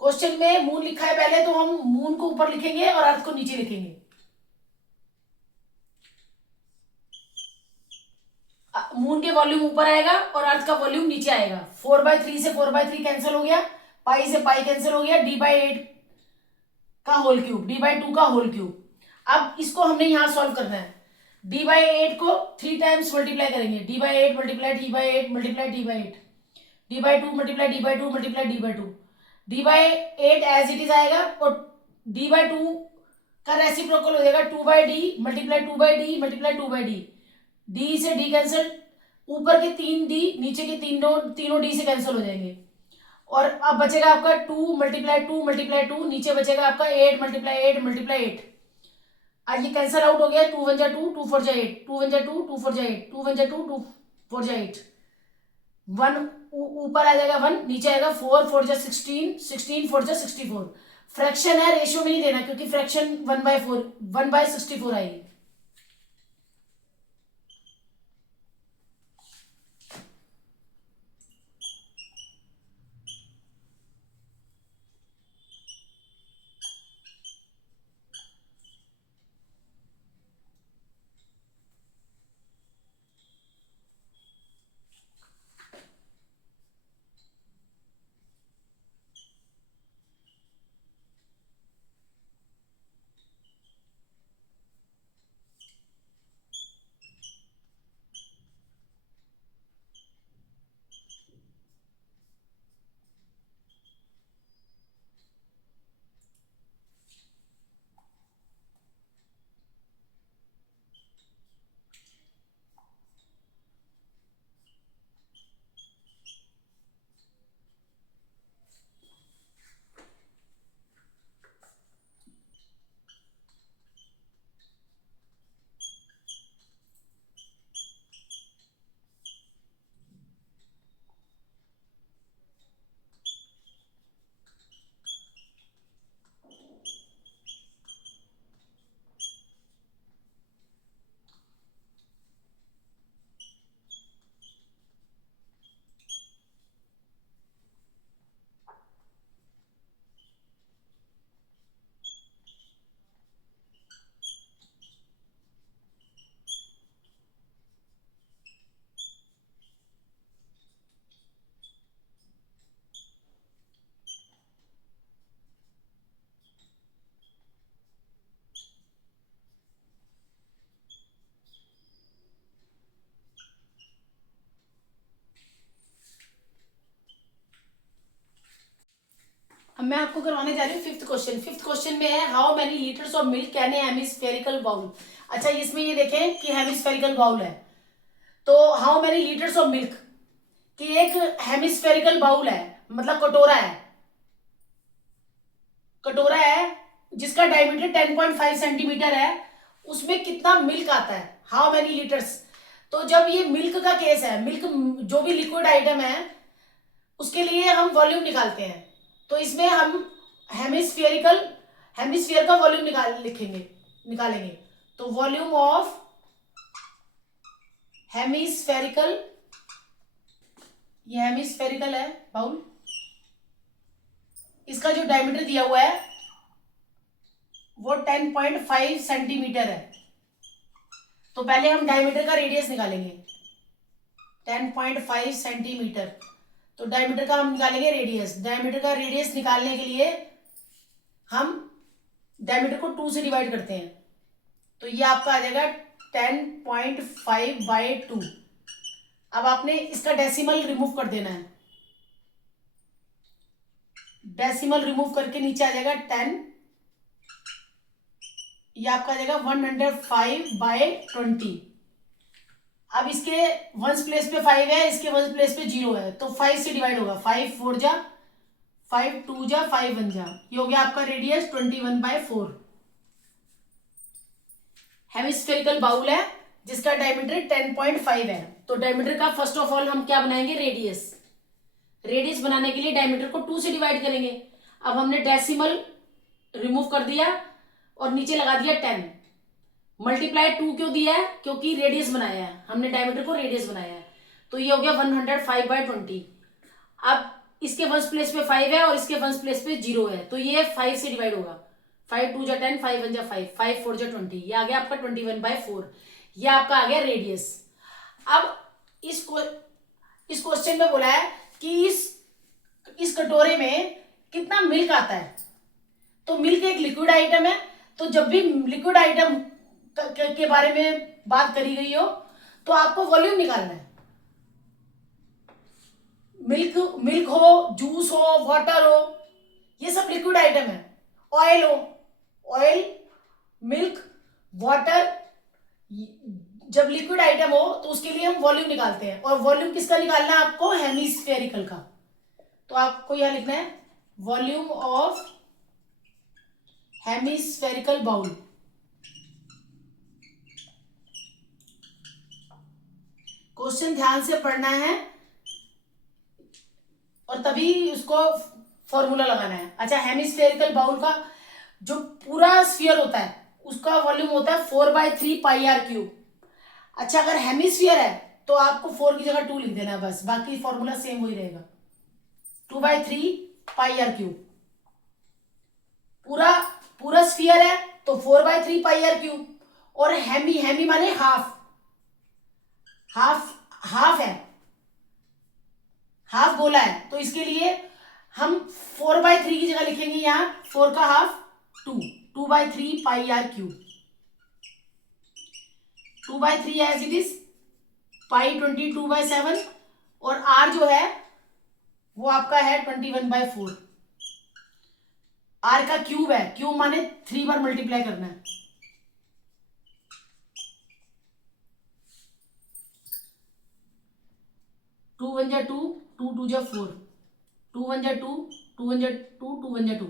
क्वेश्चन में मून लिखा है पहले तो हम मून को ऊपर लिखेंगे और अर्थ को नीचे लिखेंगे। मून के वॉल्यूम ऊपर आएगा और अर्थ का वॉल्यूम नीचे आएगा। 4/3 से 4/3 कैंसिल हो गया, पाई से पाई कैंसिल हो गया, डी बाई 8 का होल क्यूब, डी बाई 2 का होल क्यूब। अब इसको हमने यहां सॉल्व करना है। डी बाई 8 को 3 टाइम्स मल्टीप्लाई करेंगे, D by 8 multiply D by 8 multiply D by 8, D by 2 multiply D by 2 multiply D by 2। D by 8 as it is आएगा और डी बाई 2 का रेसिप्रोकल हो जाएगा 2/d multiply 2/d multiply 2/d। D से डी कैंसिल, ऊपर के 3 डी नीचे के तीनों डी से कैंसिल हो जाएंगे। और अब बचेगा आपका 2 मल्टीप्लाई 2 मल्टीप्लाई 2, नीचे बचेगा आपका 8 मल्टीप्लाई 8 मल्टीप्लाई 8। आज ये कैंसिल आउट हो गया, 2 1 जा 2, 2 4 जा 8, 2 1 जा 2, 2 4 जा 8, 2 1 जा 2, 2 4 जा 8। 1 ऊपर आ जाएगा 1, नीचे आएगा 4 4 जा 16, 16 4 जा 64। फ्रैक्शन है, रेशियो में नहीं देना क्योंकि फ्रैक्शन 1/4 1/64 आएगी। मैं आपको करवाने जा रही हूँ फिफ्थ क्वेश्चन। फिफ्थ क्वेश्चन में है how many litres of milk can a hemispherical bowl. अच्छा, इसमें ये देखें कि हेमिस्फेरिकल बाउल है, तो how many litres of milk, कि एक हेमिस्फेरिकल बाउल है, मतलब कटोरा है, कटोरा है जिसका डायमीटर 10.5 सेंटीमीटर है, उसमें कितना मिल्क आता है, हाउ मेनी लीटर्स। तो जब ये मिल्क का केस है, मिल्क जो भी लिक्विड आइटम है उसके लिए हम वॉल्यूम निकालते हैं, तो इसमें हम हेमिस्फीयर का वॉल्यूम निकालेंगे। तो वॉल्यूम ऑफ हेमिस्फेरिकल, ये हेमिस्फेरिकल है बाउल, इसका जो डायमीटर दिया हुआ है वो 10.5 सेंटीमीटर है। तो पहले हम डायमीटर का रेडियस निकालेंगे, 10.5 सेंटीमीटर। तो डायमीटर का हम निकालेंगे रेडियस। डायमीटर का रेडियस निकालने के लिए हम डायमीटर को 2 से डिवाइड करते हैं, तो ये आपका आ जाएगा 10.5/2। अब आपने इसका डेसिमल रिमूव कर देना है, डेसिमल रिमूव करके नीचे आ जाएगा 10, ये आपका आ जाएगा 105/20। अब इसके वंस प्लेस पे 5 है, इसके वंस प्लेस पे 0 है, तो 5 से डिवाइड होगा, 5 4 जा 5, 2 जा 5 1 जा, ये हो गया आपका रेडियस 21/4। हेमिस्फेरिकल बाउल है जिसका डायमीटर 10.5 है। तो डायमीटर का फर्स्ट ऑफ ऑल हम क्या बनाएंगे, रेडियस। रेडियस बनाने के लिए डायमीटर को 2 से डिवाइड करेंगे। अब हमने डेसिमल रिमूव कर दिया और नीचे लगा दिया 10, मल्टीप्लाई 2 क्यों दिया है, क्योंकि रेडियस बनाया है हमने, डायमीटर को रेडियस बनाया है। तो ये हो गया 105/20। अब इसके वंस प्लेस पे 5 है और इसके वंस प्लेस पे 0 है, तो ये 5 से डिवाइड होगा, 5 2 जा 10, 5 1 जा 5, 5 4 जा 20, ये आ गया आपका 21/4। ये आपका आ गया रेडियस। अब इस क्वेश्चन में बोला है कि इस कटोरे में कितना मिल्क आता है। तो मिल्क एक लिक्विड आइटम है, तो जब भी लिक्विड आइटम के बारे में बात करी गई हो तो आपको वॉल्यूम निकालना है। मिल्क हो, जूस हो, वाटर हो, ये सब लिक्विड आइटम है। ऑयल हो, ऑयल, मिल्क, वाटर, जब लिक्विड आइटम हो तो उसके लिए हम वॉल्यूम निकालते हैं। और वॉल्यूम किसका निकालना है आपको, हेमिस्फेरिकल का। तो आपको यहां लिखना है volume of hemispherical bowl. Question ध्यान से पढ़ना है और तभी उसको फॉर्मूला लगाना है। अच्छा, हेमिस्फेरिकल बाउल का जो पूरा स्फीयर होता है उसका वॉल्यूम होता है 4/3 πr³। अच्छा, अगर हेमिस्फीयर है तो आपको 4 की जगह 2 लिख देना है बस, बाकी फॉर्मूला सेम वही रहेगा, 2/3 πr³। पूरा स्फीयर है तो 4/3 πr³। और हेमी माने हाफ है, हाफ बोला है, तो इसके लिए हम 4/3 की जगह लिखेंगे यहां 4 का half 2/3 πr³। 2/3 as it is, pi 22/7, और r जो है वो आपका है 21/4। r का क्यूब है, क्यूब माने 3 बार मल्टीप्लाई करना है। टू 1 जा 2, 2 2 जा 4, 2 1 जा 2, 2 1 जा 2, 2 1 जा 2,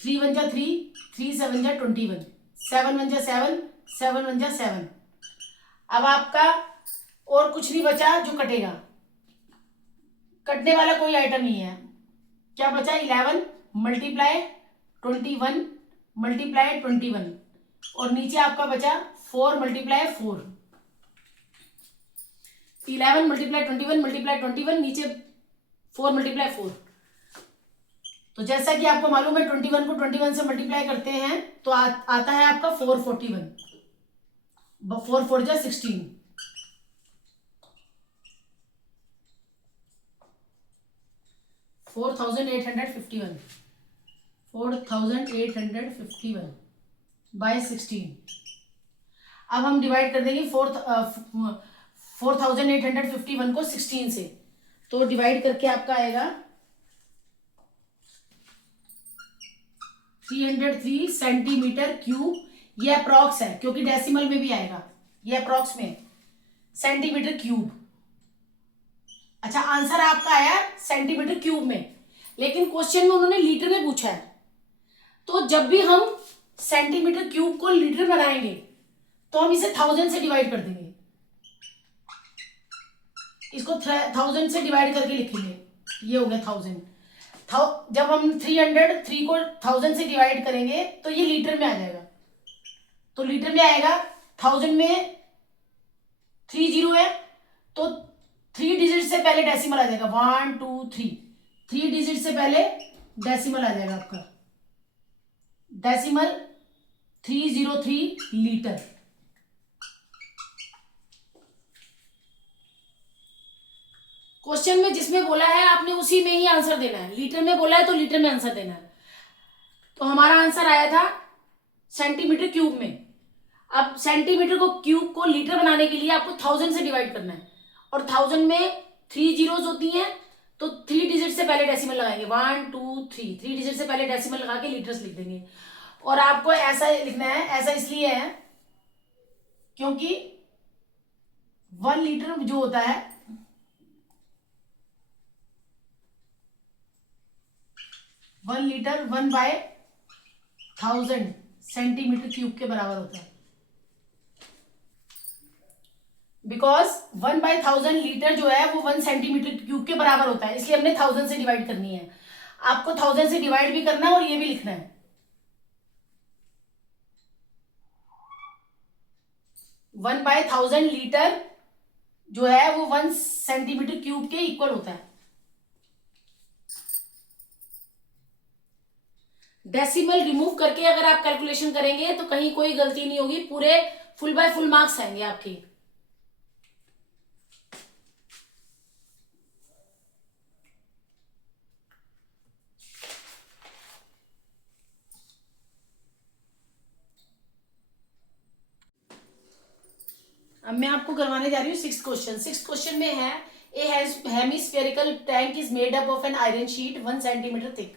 3 1 जा 3, 3 7 जा 21, 7 1 जा 7, 7 1 जा 7। अब आपका और कुछ नहीं बचा जो कटेगा, कटने वाला कोई आइटम नहीं है। क्या बचा, 11 मल्टीप्लाई 21 मल्टीप्लाई 21, और नीचे आपका बचा 4 मल्टीप्लाई 4। 11 मल्टीप्लाई 21 मल्टीप्लाई 21, नीचे 4 मल्टीप्लाई 4। तो जैसा कि आपको मालूम है 21 को 21 से मल्टीप्लाई करते हैं तो आता है आपका 441, 4 4 जा 16, 4851, 4851 बाय 16। अब हम डिवाइड कर देंगे 4851 को 16 से, तो डिवाइड करके आपका आएगा 303 सेंटीमीटर क्यूब। ये अप्रॉक्स है क्योंकि डेसिमल में भी आएगा, ये अप्रॉक्स में सेंटीमीटर क्यूब। अच्छा, आंसर आपका आया सेंटीमीटर क्यूब में, लेकिन क्वेश्चन में उन्होंने लीटर में पूछा है। तो जब भी हम सेंटीमीटर क्यूब को लीटर बनाएंगे तो हम इसे 1000 से डिवाइड कर देंगे, इसको 1000 से डिवाइड करके लिखेंगे, ये हो गया 1000। जब हम 303 को 1000 से डिवाइड करेंगे तो ये लीटर में आ जाएगा, तो लीटर में आएगा। 1000 में 3 जीरो है तो 3 डिजिट से पहले डेसिमल आ जाएगा, 1 2 3, 3 डिजिट से पहले डेसिमल आ जाएगा आपका, डेसिमल 303 लीटर। क्वेश्चन में जिसमें बोला है आपने उसी में ही आंसर देना है, लीटर में बोला है तो लीटर में आंसर देना है। तो हमारा आंसर आया था सेंटीमीटर क्यूब में। अब सेंटीमीटर को क्यूब को लीटर बनाने के लिए आपको 1000 से डिवाइड करना है, और 1000 में 3 जीरोस होती हैं तो 3 डिजिट से पहले डेसिमल लगाएंगे, 1 2 3, 3 डिजिट से पहले डेसिमल लगा के लीटर्स लिख देंगे। और आपको ऐसा लिखना है, ऐसा इसलिए है क्योंकि 1 लीटर जो होता है 1 लीटर 1/1000 सेंटीमीटर क्यूब के बराबर होता है, बिकॉज 1/1000 लीटर जो है वो 1 सेंटीमीटर क्यूब के बराबर होता है, इसलिए हमने 1000 से डिवाइड करनी है। आपको 1000 से डिवाइड भी करना है और ये भी लिखना है। 1/1000 लीटर जो है वो 1 सेंटीमीटर क्यूब के इक्वल होता है। डेसिमल रिमूव करके अगर आप कैलकुलेशन करेंगे तो कहीं कोई गलती नहीं होगी, पूरे फुल बाय फुल मार्क्स आएंगे आपके। अब मैं आपको करवाने जा रही हूँ 6th क्वेश्चन। 6th क्वेश्चन में है a hemispherical tank is made up of an iron sheet 1 centimetre thick.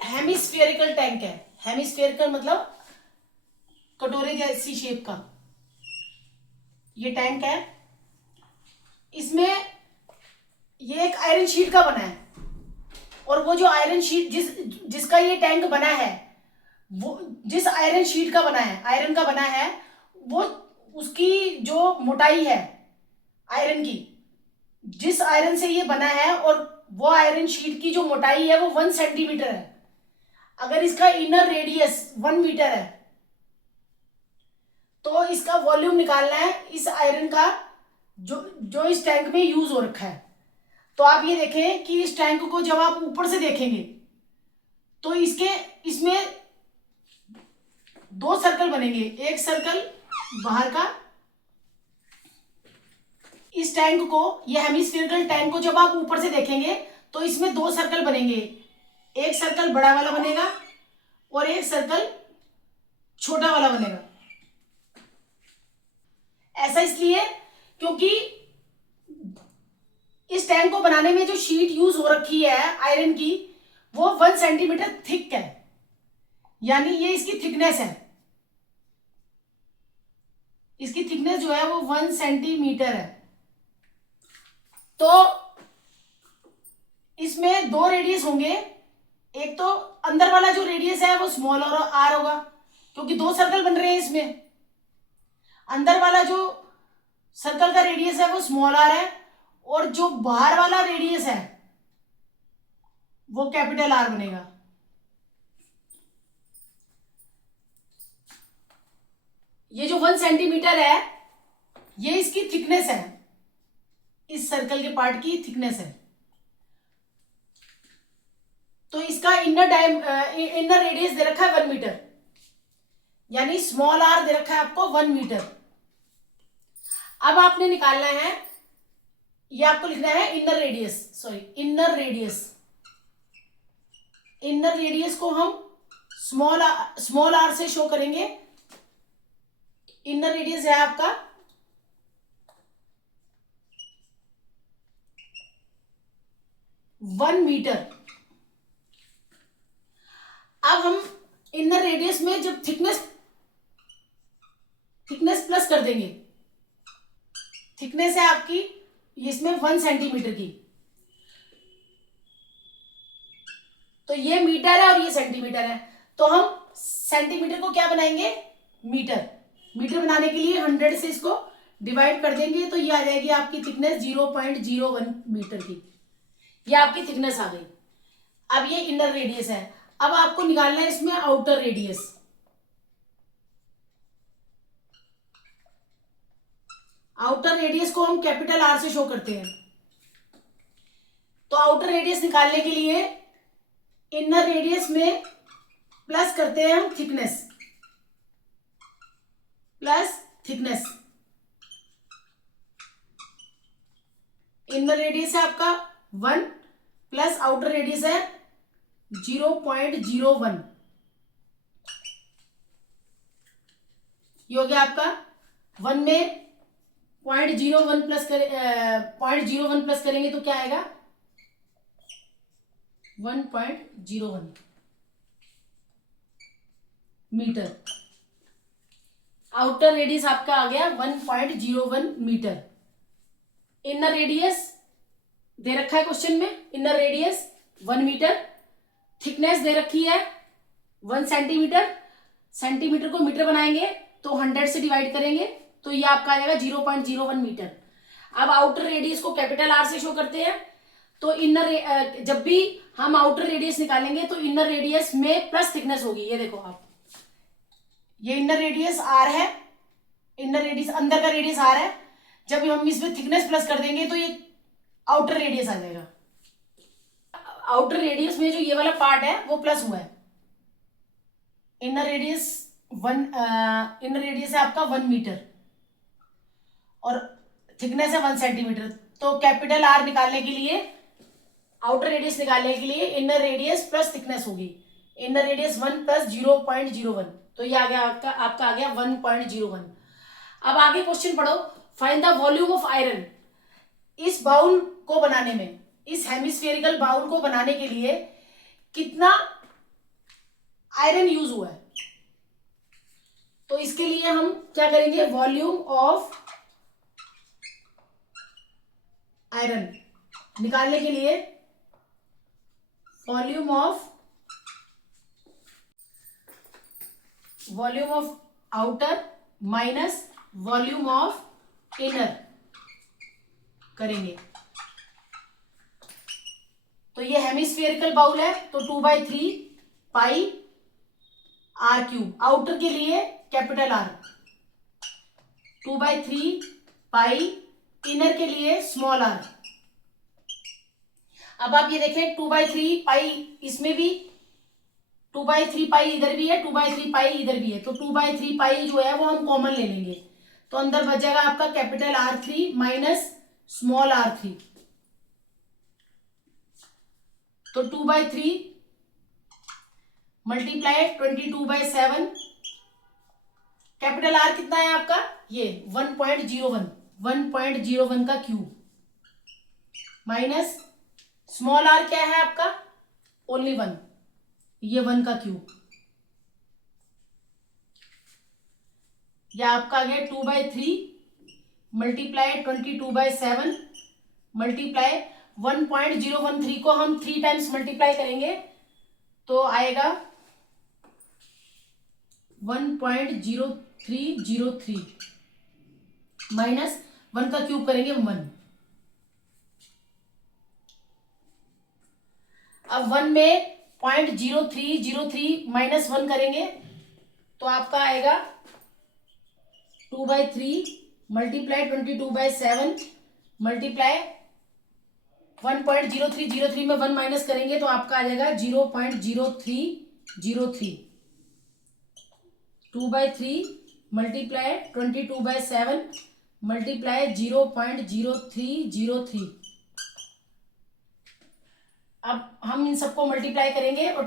Hemispherical tank है, हेमिस्फेरिकल मतलब कटोरे जैसी शेप का ये टैंक है। इसमें ये एक आयरन शीट का बना है, और वो जो आयरन शीट जिसका ये टैंक बना है, वो जिस आयरन शीट का बना है, आयरन का बना है, वो उसकी जो मोटाई है आयरन की, जिस आयरन से ये बना है, और वो आयरन शीट की जो मोटाई है वो 1 सेंटीमीटर है। अगर इसका इनर रेडियस 1 मीटर है तो इसका वॉल्यूम निकालना है इस आयरन का जो इस टैंक में यूज हो रखा है। तो आप ये देखें कि इस टैंक को जब आप ऊपर से देखेंगे तो इसमें 2 सर्कल बनेंगे, एक सर्कल बाहर का। इस टैंक को, ये हेमिस्फेरिकल टैंक को जब आप ऊपर से देखेंगे तो इसमें 2 सर्कल बनेंगे, एक सर्कल बड़ा वाला बनेगा और एक सर्कल छोटा वाला बनेगा। ऐसा इसलिए क्योंकि इस टैंक को बनाने में जो शीट यूज हो रखी है आयरन की वो 1 सेंटीमीटर थिक है, यानी ये इसकी थिकनेस है। इसकी थिकनेस जो है वो 1 सेंटीमीटर है। तो इसमें 2 रेडियस होंगे, एक तो अंदर वाला जो रेडियस है वो स्मॉल और आर होगा क्योंकि 2 सर्कल बन रहे हैं इसमें। अंदर वाला जो सर्कल का रेडियस है वो स्मॉल आर है, और जो बाहर वाला रेडियस है वो कैपिटल आर बनेगा। ये जो 1 सेंटीमीटर है ये इसकी थिकनेस है, इस सर्कल के पार्ट की थिकनेस है। तो इसका इनर रेडियस दे रखा है 1 मीटर, यानी स्मॉल आर दे रखा है आपको 1 मीटर। अब आपने निकालना है, ये आपको लिखना है इनर रेडियस को हम स्मॉल आर से शो करेंगे। इनर रेडियस है आपका 1 मीटर। अब हम इनर रेडियस में जब थिकनेस प्लस कर देंगे, थिकनेस है आपकी इसमें 1 सेंटीमीटर की, तो ये मीटर है और ये सेंटीमीटर है, तो हम सेंटीमीटर को क्या बनाएंगे, मीटर। मीटर बनाने के लिए 100 से इसको डिवाइड कर देंगे, तो ये आ जाएगी आपकी थिकनेस 0.01 मीटर की। ये आपकी थिकनेस आ गई। अब ये इनर रेडियस है। अब आपको निकालना है इसमें आउटर रेडियस। आउटर रेडियस को हम कैपिटल आर से शो करते हैं। तो आउटर रेडियस निकालने के लिए इनर रेडियस में प्लस करते हैं हम thickness, plus thickness. Inner radius है आपका 1 प्लस आउटर रेडियस है 0.01। ये हो गया आपका 1 में 0.01 प्लस 0.01 प्लस करेंगे तो क्या आएगा 1.01 मीटर। आउटर रेडियस आपका आ गया 1.01 मीटर। इनर रेडियस दे रखा है क्वेश्चन में, इनर रेडियस 1 मीटर, थिकनेस दे रखी है 1 सेंटीमीटर। सेंटीमीटर को मीटर बनाएंगे तो 100 से डिवाइड करेंगे तो ये आपका आ जाएगा 0.01 मीटर। अब आउटर रेडियस को कैपिटल आर से शो करते हैं, तो इनर जब भी हम आउटर रेडियस निकालेंगे तो इनर रेडियस में प्लस थिकनेस होगी। ये देखो आप, ये इनर रेडियस आर है, इनर रेडियस अंदर का रेडियस आर है, जब हम इसमें थिकनेस प्लस कर देंगे तो ये आउटर रेडियस आ जाएगा। आउटर रेडियस में जो ये वाला पार्ट है वो प्लस हुआ है। इनर रेडियस इनर रेडियस है आपका 1 मीटर और थिकनेस है 1 सेंटीमीटर। तो कैपिटल आर निकालने के लिए, आउटर रेडियस निकालने के लिए इनर रेडियस प्लस थिकनेस होगी। इनर रेडियस 1 प्लस 0.01, तो ये आ गया आपका आ गया 1.01। अब आगे क्वेश्चन पढ़ो, find the volume of iron. इस बाउल को बनाने में, इस हेमिस्फेरिकल बाउल को बनाने के लिए कितना आयरन यूज हुआ है। तो इसके लिए हम क्या करेंगे, वॉल्यूम ऑफ आयरन निकालने के लिए volume of outer minus volume of inner करेंगे। तो ये हेमिस्फेरिकल बाउल है तो 2/3 पाई आर क्यूब। आउटर के लिए कैपिटल आर 2/3 पाई, इनर के लिए स्मॉल आर। अब आप ये देखें 2/3 पाई, इसमें भी 2/3 पाई इधर भी है, 2/3 पाई इधर भी है, तो 2/3 पाई जो है वो हम कॉमन ले लेंगे, तो अंदर बच जाएगा आपका capital R3 minus small r3। तो 2/3 मल्टीप्लाई 22/7, कैपिटल आर कितना है आपका, ये 1.01 का क्यूब, माइनस स्मॉल आर क्या है आपका, ओनली 1, ये 1 का क्यूब। यह आपका आ गया 2/3 मल्टीप्लाई 22/7 मल्टीप्लाई 1.013 को हम 3 टाइम्स मल्टीप्लाई करेंगे तो आएगा 1.0303 माइनस 1 का क्यूब करेंगे 1। अब 1 में 0.0303 माइनस 1 करेंगे तो आपका आएगा 2/3 मल्टीप्लाई 22/7 मल्टीप्लाई 1.0303 में 1 माइनस करेंगे तो आपका आ जाएगा 0.0303। 2/3 मल्टीप्लाई 22/7 मल्टीप्लाई 0.0303। अब हम इन सबको मल्टीप्लाई करेंगे और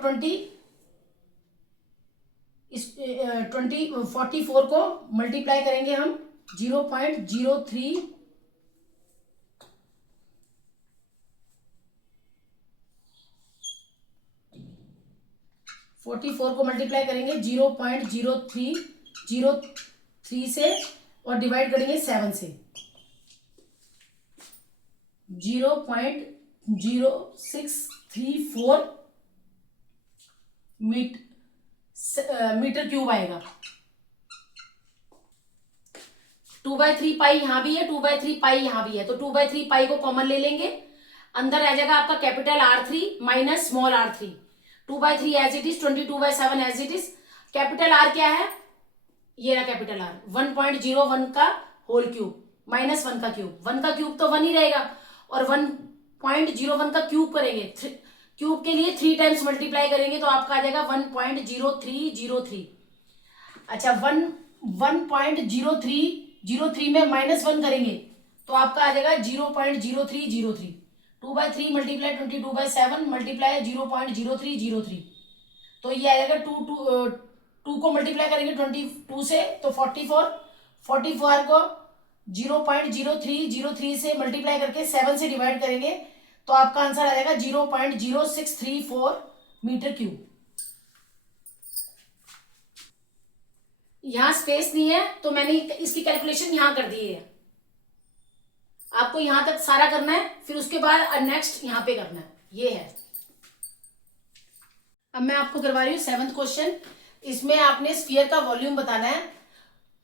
44 को मल्टीप्लाई करेंगे हम 0.03 44 को मल्टीप्लाई करेंगे 0.0303 से और डिवाइड करेंगे 7 से। 0.0634 मीटर क्यूब आएगा। 2/3 पाई यहाँ भी है, 2/3 पाई यहाँ भी है, तो 2/3 पाई को कॉमन ले लेंगे। अंदर आ जाएगा आपका capital R3 minus small R3। 2/3 as it is, 22/7 as it is. Capital R क्या है, ये रहा कैपिटल R, 1.01 का होल क्यूब माइनस 1 का क्यूब। 1 का क्यूब तो 1 ही रहेगा, और 1.01 का क्यूब करेंगे, क्यूब के लिए 3 टाइम्स मल्टीप्लाई करेंगे तो आपका आ जाएगा 1.0303। अच्छा, 1.0303 में -1 करेंगे तो आपका आ जाएगा 0.0303। 2/3 मल्टीप्लाई 22/7 मल्टीप्लाई 0.0303, तो ये आ जाएगा 2 को मल्टीप्लाई करेंगे 22 से तो 44 को 0.0303 से मल्टीप्लाई करके 7 से डिवाइड करेंगे तो आपका आंसर आ जाएगा 0.0634 मीटर क्यूब। यहां स्पेस नहीं है तो मैंने इसकी कैलकुलेशन यहां कर दी है। आपको यहां तक सारा करना है, फिर उसके बाद नेक्स्ट यहां पे करना है, ये है। अब मैं आपको करवा रही हूँ 7th क्वेश्चन। इसमें आपने स्फीयर का वॉल्यूम बताना है।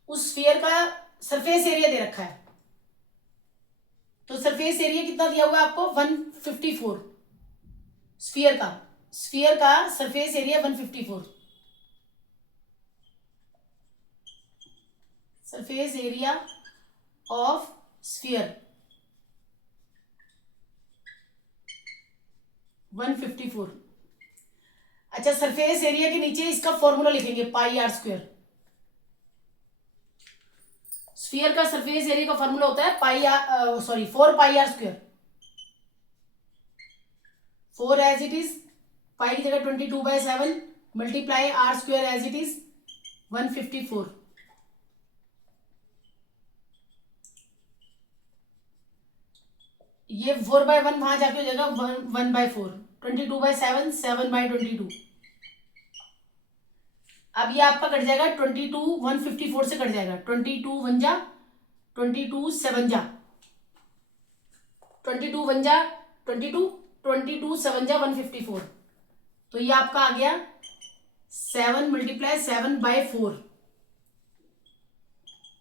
उस स्फीयर का सरफेस एरिया दे रखा है, तो सरफेस एरिया कितना दिया हुआ है आपको, 154। स्फीयर का surface area 154। Surface area of sphere 154। अच्छा, सरफेस एरिया के नीचे इसका फॉर्मूला लिखेंगे πr²। स्फीयर का सरफेस एरिया का फॉर्मूला होता है 4πr²। 4 as it is, pi की जगह 22/7 multiply r² as it is 154। ये 4/1 वहां जाके हो जाएगा 1/4। 22/7 7/22। अब ये आपका कट जाएगा 22 154 से कट जाएगा। 22 1 जा 22 7 जा 22 1 जा 22 22 7 जा 154। तो ये आपका आ गया 7 मल्टीप्लाई 7/4।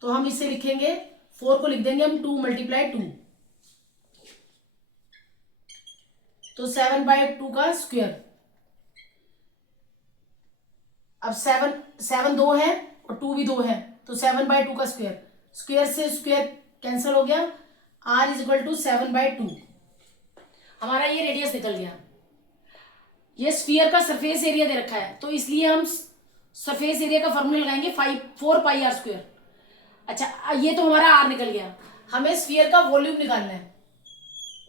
तो हम इसे लिखेंगे, 4 को लिख देंगे हम 2 मल्टीप्लाई 2, तो 7/2 का स्क्वायर। अब 7 2 है और 2 भी 2 है, तो 7/2 का स्क्वायर। स्क्वायर से स्क्वायर कैंसिल हो गया, r इज इक्वल टू 7/2। हमारा ये रेडियस निकल गया। ये स्फीयर का सरफेस एरिया दे रखा है, तो इसलिए हम सरफेस एरिया का फॉर्मूला लगाएंगे 4πr²। अच्छा, ये तो हमारा r निकल गया। हमें स्फीयर का वॉल्यूम निकालना है,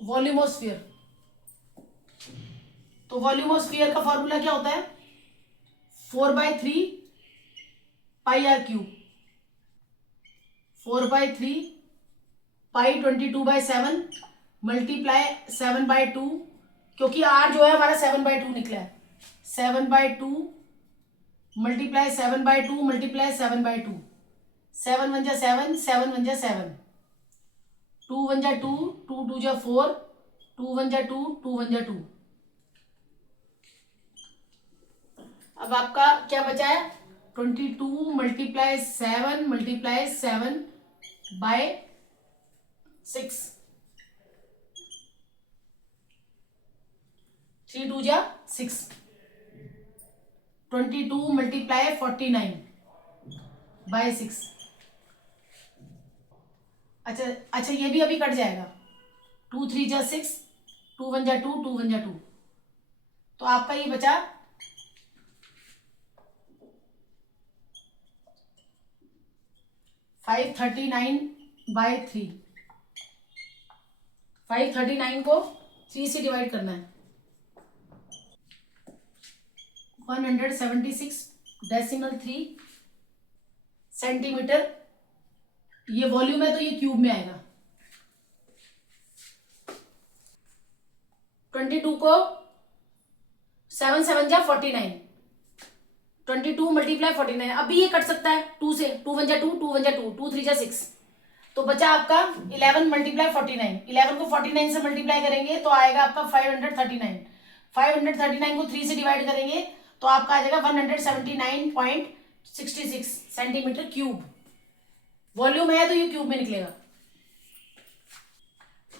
वॉल्यूम ऑफ स्फीयर। तो वॉल्यूम ऑफ स्फीयर का फॉर्मूला क्या होता है, 4/3 πr³ 4/3 पाई 22/7 मल्टीप्लाई 7/2, क्योंकि r जो है हमारा 7/2 निकला है। 7/2 मल्टीप्लाई 7/2 मल्टीप्लाई 7/2। 7 1 जा 7 7 1 जा 7, 2 1 जा 2 2 2 जा 4, 2 1 जा 2 2 1 जा 2। अब आपका क्या बचा है, 22 मल्टीप्लाई 7 मल्टीप्लाई 7/6। 3 2 जा 6। 22 मल्टीप्लाई 49/6। अच्छा, ये भी अभी कट जाएगा। 2 3 जा 6, 2 1 जा 2 2 1 जा 2। तो आपका ये बचा 539/3। 539 को 3 से डिवाइड करना है। 176.3 सेंटीमीटर ये वॉल्यूम है, तो ये क्यूब में आएगा। 22 को 7 7 जा 49, 22 मल्टीप्लाई 49, अभी ये कट सकता है 2 से, 2 1 जा 2, 2 1 जा 2, 2 3 जा 6, तो बचा आपका 11 मल्टीप्लाई 49, 11 को 49 से मल्टीप्लाई करेंगे तो आएगा आपका 539, 539 को 3 से डिवाइड करेंगे तो आपका आ जाएगा 179.66 सेंटीमीटर क्यूब। वॉल्यूम है तो ये क्यूब में निकलेगा।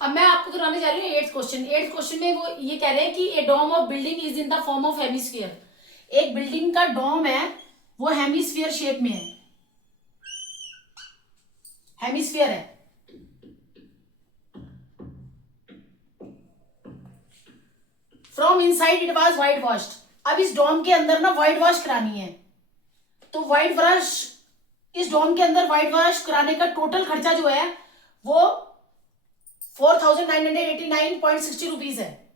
अब मैं आपको करवाने जा रही हूँ 8th क्वेश्चन। 8th क्वेश्चन में वो ये कह रहे हैं कि a dome of building is in the form of hemisphere. एक बिल्डिंग का डोम है वो हेमिस्फीयर शेप में है, हेमिस्फीयर है। From inside it was white washed. अब इस डोम के अंदर ना व्हाइट वॉश करानी है, तो व्हाइट वॉश, इस डोम के अंदर व्हाइट वॉश कराने का टोटल खर्चा जो है वो 4989.60 रुपीज है,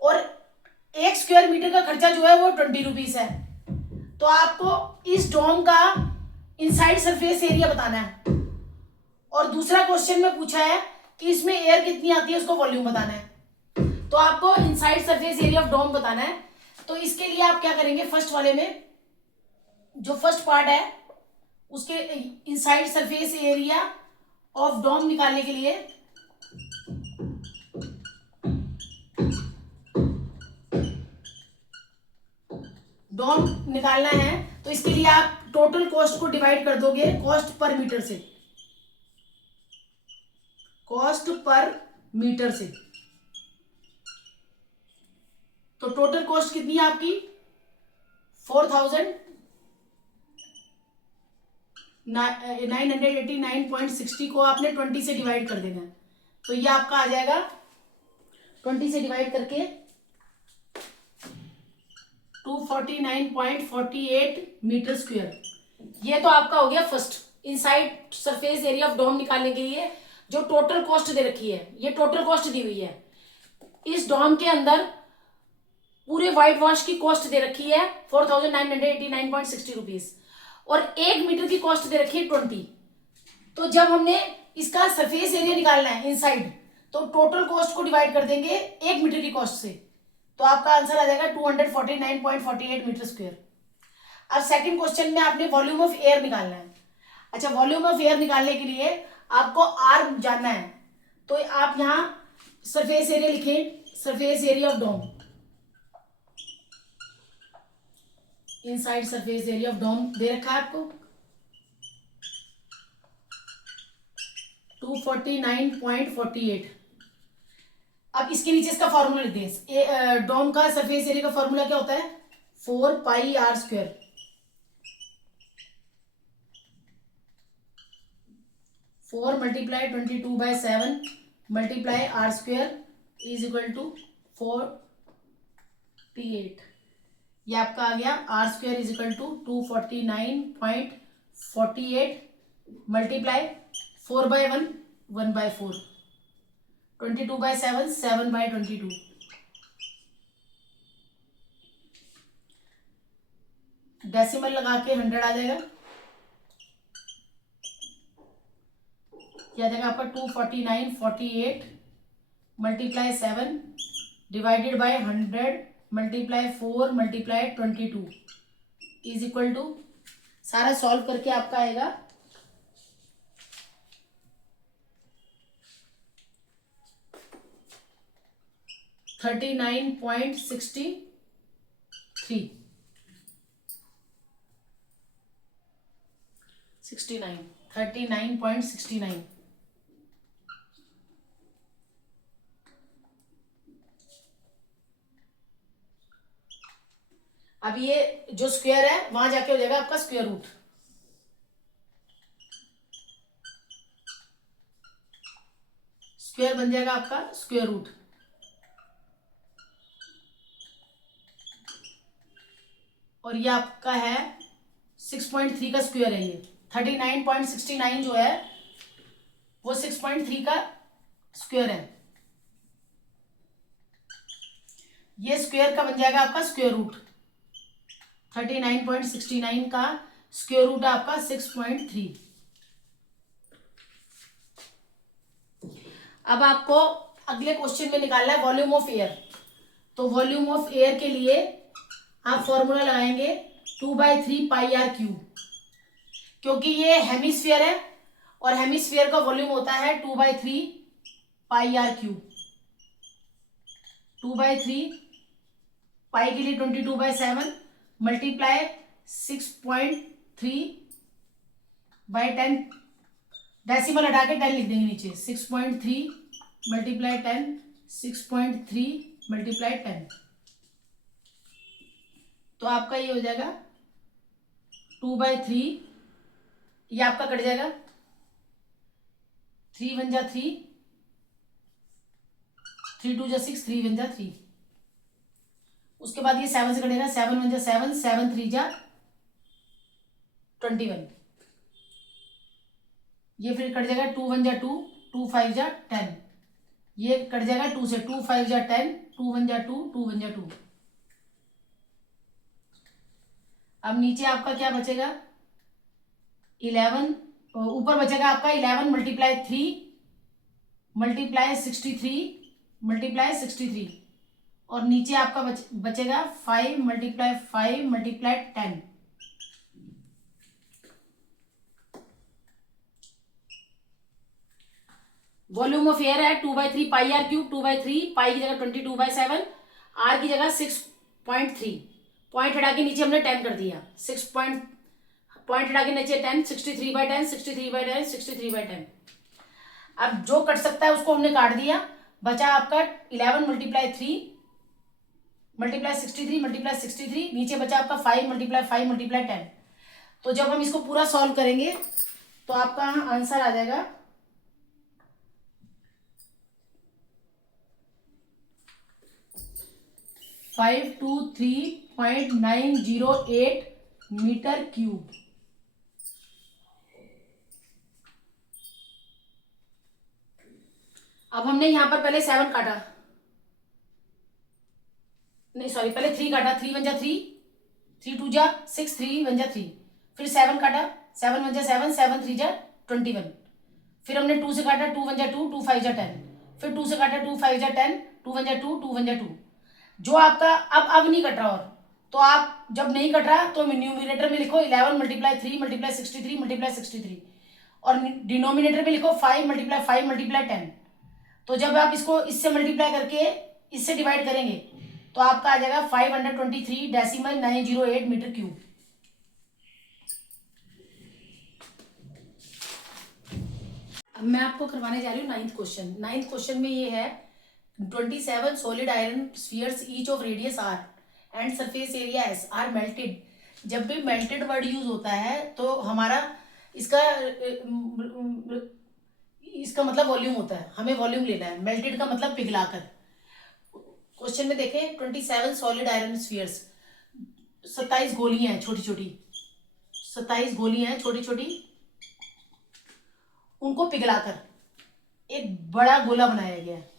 और 1 स्क्वायर मीटर का खर्चा जो है वो 20 रुपीज है। तो आपको इस डोम का इनसाइड सरफेस एरिया बताना है, और दूसरा क्वेश्चन में पूछा है कि इसमें एयर कितनी आती है, उसको वॉल्यूम बताना है। तो आपको inside surface area of dome बताना है। तो इसके लिए आप क्या करेंगे, फर्स्ट वाले में जो फर्स्ट पार्ट है उसके inside surface area of dome निकालने के लिए डोम निकालना है, तो इसके लिए आप टोटल कॉस्ट को डिवाइड कर दोगे कॉस्ट पर मीटर से, कॉस्ट पर मीटर से। तो टोटल कॉस्ट कितनी है आपकी 4989.60 को आपने 20 से डिवाइड कर देना है, तो ये आपका आ जाएगा 20 से डिवाइड करके 249.48 मीटर स्क्वायर। ये तो आपका हो गया first, inside surface area of dome निकालने के लिए जो टोटल कॉस्ट दे रखी है, ये टोटल कॉस्ट दी हुई है। इस डोम के अंदर पूरे व्हाइट वॉश की कॉस्ट दे रखी है 4989.60 रुपीज, और 1 मीटर की कॉस्ट दे रखी है 20। तो जब हमने इसका सरफेस एरिया निकालना है इनसाइड, तो टोटल कॉस्ट को डिवाइड कर देंगे 1 मीटर की कॉस्ट से, तो आपका आंसर आ जाएगा 249.48 मीटर स्क्वायर। अब सेकंड क्वेश्चन में आपने वॉल्यूम ऑफ एयर निकालना है। अच्छा, वॉल्यूम ऑफ एयर निकालने के लिए आपको आर जानना है, तो आप यहां सरफेस एरिया लिखें, surface area of dome, inside surface area of dome दे रखा है आपको 249.48। अब इसके नीचे इसका फॉर्मूला लिख दें। डोम का सरफेस एरिया का फॉर्मूला क्या होता है 4 pi r square. 4 multiply 22/7 multiply r square is equal to 48। ये आपका आ गया r square is equal to 249.48 multiply 4/1 1/4, 22/7 7/22। Decimal लगा के 100 आ जाएगा, क्या जाएगा आपका 249.48 multiply 7 divided by 100 multiply 4 multiply 22 is equal to, सारा सॉल्व करके आपका आएगा 39.63 39.69। अब ये जो स्क्वायर है वहां जाके हो जाएगा आपका स्क्वायर रूट, स्क्वायर बन जाएगा आपका स्क्वायर रूट, और ये आपका है 6.3 का स्क्वायर है। ये 39.69 जो है वो 6.3 का स्क्वायर है, ये स्क्वायर का बन जाएगा आपका स्क्वायर रूट। 39.69 का स्क्वायर रूट है आपका 6.3। अब आपको अगले क्वेश्चन में निकालना है वॉल्यूम ऑफ एयर। तो वॉल्यूम ऑफ एयर के लिए आप फॉर्मूला लगाएंगे 2/3 पाई आर क्यूब, क्योंकि ये हेमिस्फीयर है और हेमिस्फीयर का वॉल्यूम होता है 2/3 पाई आर क्यूब। 2/3 पाई के लिए 22/7 मल्टीप्लाई 6.3/10, डेसिमल हटा के 10 लिख देंगे नीचे। 6.3 मल्टीप्लाई 10, 6.3 मल्टीप्लाई 10, तो आपका ये हो जाएगा 2/3, ये आपका कट जाएगा, 3 1 जा 3, 3 2 जा 6, 3 1 जा 3। उसके बाद ये 7 से कटेगा, 7 1 जा 7, 7 3 जा 21, ये फिर कट जाएगा 2 1 जा 2, 2 5 जा 10, ये कट जाएगा 2 से, 2 5 जा 10, 2 1 जा 2, 2 1 जा 2। अब नीचे आपका क्या बचेगा, 11, ऊपर बचेगा आपका 11 मल्टीप्लाई 3 मल्टीप्लाई 63 मल्टीप्लाई 63, और नीचे आपका बचेगा 5 multiply 5 multiply 10। Volume of air है 2/3 पाई आर क्यूब, 2/3 पाई की जगह 22/7, आर की जगह 6.3, पॉइंट हटा के नीचे हमने 10 कर दिया, पॉइंट हटा के नीचे 10, 63/10, 63/10, 63/10। अब जो कट सकता है उसको हमने काट दिया, बचा आपका 11 मल्टीप्लाई 3 मल्टीप्लाई 63 मल्टीप्लाई 63, नीचे बचा आपका 5 मल्टीप्लाई 5 मल्टीप्लाई 10। तो जब हम इसको पूरा सॉल्व करेंगे तो आपका आंसर आ जाएगा 523.908 मीटर क्यूब। अब हमने यहां पर पहले 7 काटा, नहीं सॉरी, पहले 3 काटा, 3 1 जा 3, 3 2 जा 6, 3 1 जा 3, फिर 7 काटा, 7 1 जा 7, 7 3 जा 21, फिर हमने 2 से काटा, 2 1 जा 2, 2 5 जा 10, फिर 2 से काटा, 2 5 जा 10, 2 1 जा 2, 2 1 जा 2। जो आपका अब नहीं कट रहा, और तो आप जब नहीं कट रहा तो न्यूमिनेटर में लिखो 11 मल्टीप्लाई 3 मल्टीप्लाई 63 मल्टीप्लाई 63, और डिनोमिनेटर में लिखो 5 मल्टीप्लाई 5 मल्टीप्लाई 10। तो जब आप इसको इससे मल्टीप्लाई करके इससे डिवाइड करेंगे तो आपका आ जाएगा 523.908 मीटर क्यूब। अब मैं आपको करवाने जा रही हूँ 9th क्वेश्चन। 9th क्वेश्चन में ये है 27 solid iron spheres each of radius r and surface area s are melted। जब भी melted वर्ड यूज होता है तो हमारा इसका मतलब वॉल्यूम होता है, हमें वॉल्यूम लेना है। मेल्टेड का मतलब पिघलाकर। क्वेश्चन में देखें 27 सॉलिड आयरन स्फीयर्स, 27 गोलियां हैं छोटी छोटी, 27 गोलियां हैं छोटी छोटी, उनको पिघलाकर एक बड़ा गोला बनाया गया है।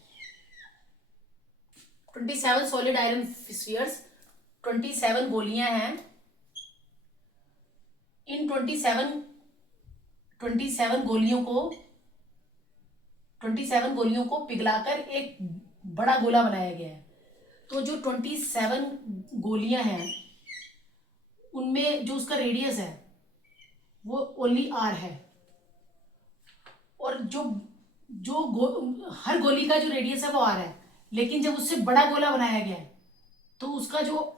27 सॉलिड आयरन स्फीयर्स, 27 गोलियां हैं। इन 27 गोलियों को पिघलाकर एक बड़ा गोला बनाया गया है। तो जो 27 गोलियां हैं उनमें जो उसका रेडियस है वो ओनली आर है, और हर गोली का जो रेडियस है वो आर है, लेकिन जब उससे बड़ा गोला बनाया गया है तो उसका जो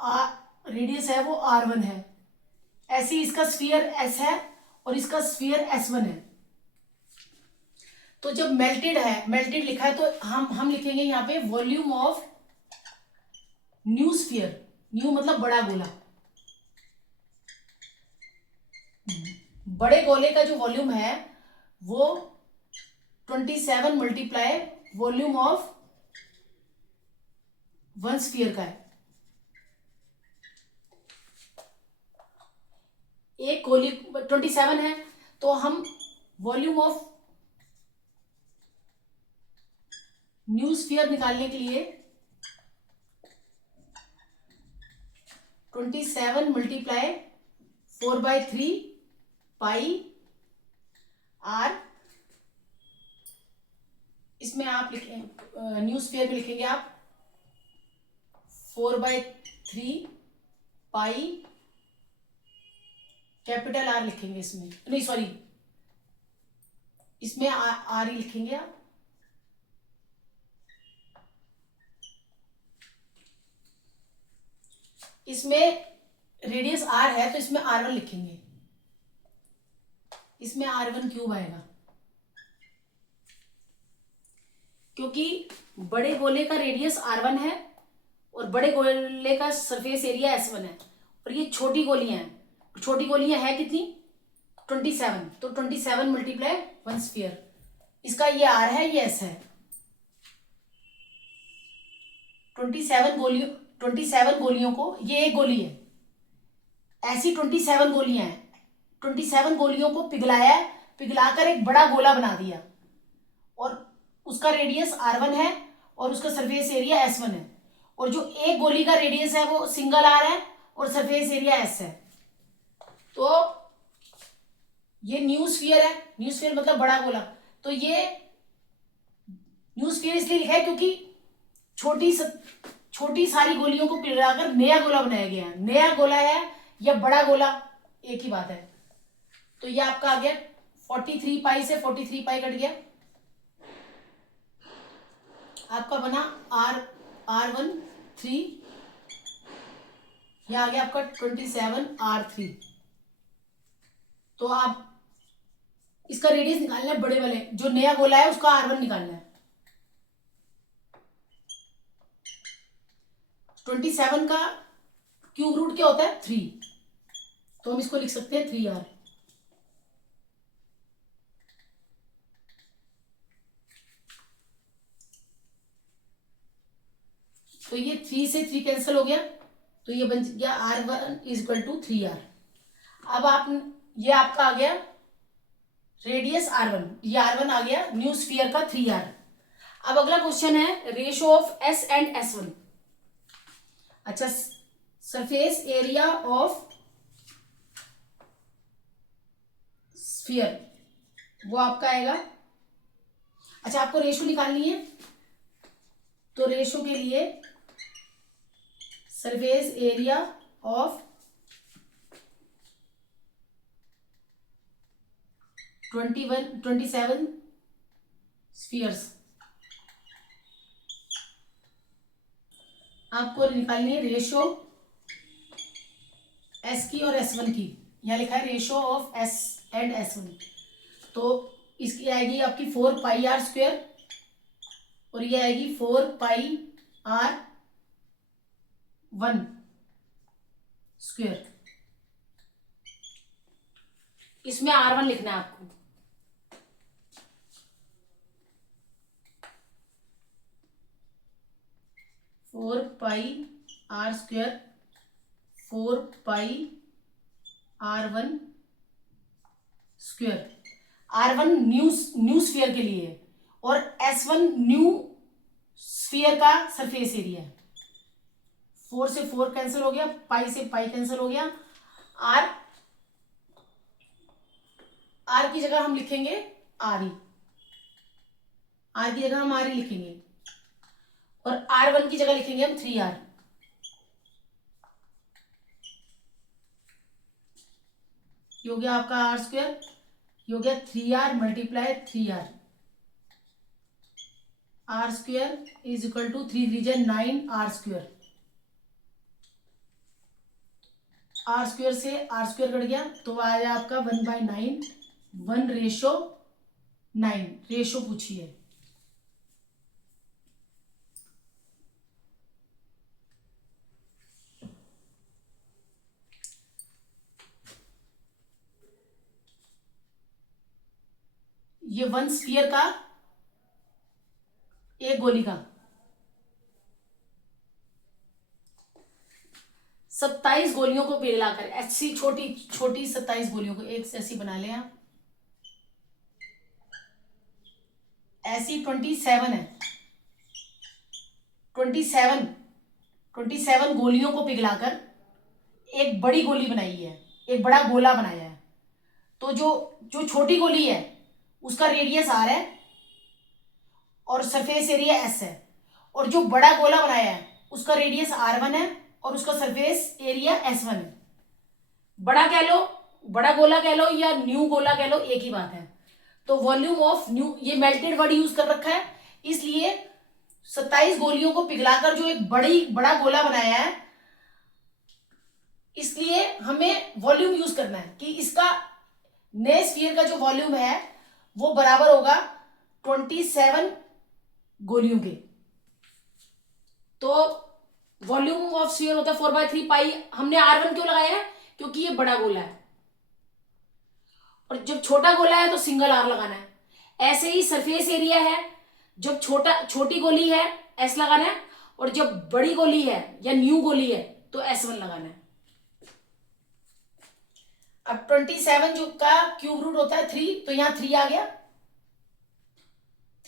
रेडियस है वो r1 है। ऐसे ही इसका स्फीयर s है और इसका स्फीयर s1 है। तो जब मेल्टेड लिखा है तो हम लिखेंगे यहाँ पे volume of new sphere. New मतलब बड़ा गोला। बड़े गोले का जो वॉल्यूम है वो 27 multiply volume of one sphere का है। एक गोली 27 है तो हम वॉल्यूम ऑफ न्यू स्फीयर निकालने के लिए 27 मल्टीप्लाई 4/3 पाई आर, इसमें आप लिखें न्यू स्फीयर में लिखेंगे आप 4/3 पाई कैपिटल आर लिखेंगे इसमें, नहीं सॉरी, इसमें आर ही लिखेंगे आप। इसमें रेडियस आर है तो इसमें R1 लिखेंगे, इसमें R1 क्यूब आएगा, क्योंकि बड़े गोले का रेडियस R1 है और बड़े गोले का सरफेस एरिया S1 है, और ये छोटी गोलियां हैं, छोटी गोलियां है कितनी 27, तो 27 मल्टीप्लाई 1 स्फीयर, इसका ये R है ये S है। 27 गोलियों को, ये एक गोली है, ऐसी 27 गोलियां हैं, 27 गोलियों को पिघलाया है, पिघलाकर एक बड़ा गोला बना दिया, और उसका रेडियस R1 है और उसका सरफेस एरिया S1 है, और जो एक गोली का रेडियस है वो सिंगल R है और सरफेस एरिया S है। तो ये न्यू स्फीयर है, न्यू स्फीयर मतलब बड़ा गोला, तो ये न्यू स्फीयर इसलिए लिखा है क्योंकि छोटी सारी गोलियों को पिघलाकर नया गोला बनाया गया है। नया गोला है या बड़ा गोला एक ही बात है। तो ये आपका आ गया 43 पाई से 43 पाई कट गया, आपका बना R1 3, यह आ गया आपका 27 R3। तो आप इसका रेडियस निकालना है, बड़े वाले जो नया गोला है उसका R1 निकालना है। 27 का क्यूब रूट क्या होता है 3, तो हम इसको लिख सकते हैं 3R। तो ये 3 से 3 कैंसिल हो गया, तो ये बन गया R1 is equal to 3R। अब आप, ये आपका आ गया रेडियस R1, ये R1 आ गया न्यू स्फीयर का 3R। अब अगला क्वेश्चन है ratio of S and S1। अच्छा, सरफेस एरिया ऑफ स्फीयर वो आपका आएगा, अच्छा आपको रेशियो निकालनी है, तो रेशियो के लिए सरफेस एरिया ऑफ 27 स्फीयर्स आपको निकालनी है, रेशियो S की और S1 की। यहाँ लिखा है ratio of S and S1, तो इसकी आएगी आपकी 4 पाई R स्क्वायर और ये आएगी 4 पाई R1 स्क्वायर। इसमें R1 लिखना है आपको, फोर पाई R स्क्वायर 4 पाई R1 square. R1 new sphere के लिए है और S1 न्यू स्फीयर का सरफेस एरिया है। 4 से 4 कैंसिल हो गया, पाई से पाई कैंसिल हो गया, R की जगह हम लिखेंगे R की जगह हम R लिखेंगे और R1 की जगह लिखेंगे हम 3R। ये हो गया आपका R स्क्वायर, ये हो गया 3R multiply 3R। R square is equal to 3 रीजन 9 R स्क्वायर। R स्क्वायर से R स्क्वायर कट गया तो आ जाए आपका 1/9, 1:9 रेशो पूछिए। ये 1 स्फीयर का, एक गोली का 27 गोलियों को पिघलाकर, ऐसी छोटी छोटी 27 गोलियों को एक ऐसी बना लें आप, ऐसी 27 है, 27 गोलियों को पिघलाकर एक बड़ी गोली बनाई है, एक बड़ा गोला बनाया है। तो जो छोटी गोली है उसका रेडियस R है और सरफेस एरिया S है, और जो बड़ा गोला बनाया है उसका रेडियस R1 है और उसका सरफेस एरिया S1 है। बड़ा कह लो बड़ा गोला कह लो या न्यू गोला कह लो, एक ही बात है। तो वॉल्यूम ऑफ न्यू, ये मेल्टेड वर्ड यूज कर रखा है, इसलिए 27 गोलियों को पिघलाकर जो एक बड़ा गोला बनाया है, इसलिए हमें वॉल्यूम यूज करना है कि इसका नए स्फीयर का जो वॉल्यूम है वो बराबर होगा 27 गोलियों के। तो वॉल्यूम ऑफ स्फीयर होता है 4/3 पाई। हमने R1 क्यों लगाया है? क्योंकि ये बड़ा गोला है, और जब छोटा गोला है तो सिंगल R लगाना है। ऐसे ही सरफेस एरिया है, जब छोटी गोली है S लगाना है, और जब बड़ी गोली है या न्यू गोली है तो S1 लगाना है। अब 27 जो का क्यूब रूट होता है 3, तो यहां 3 आ गया,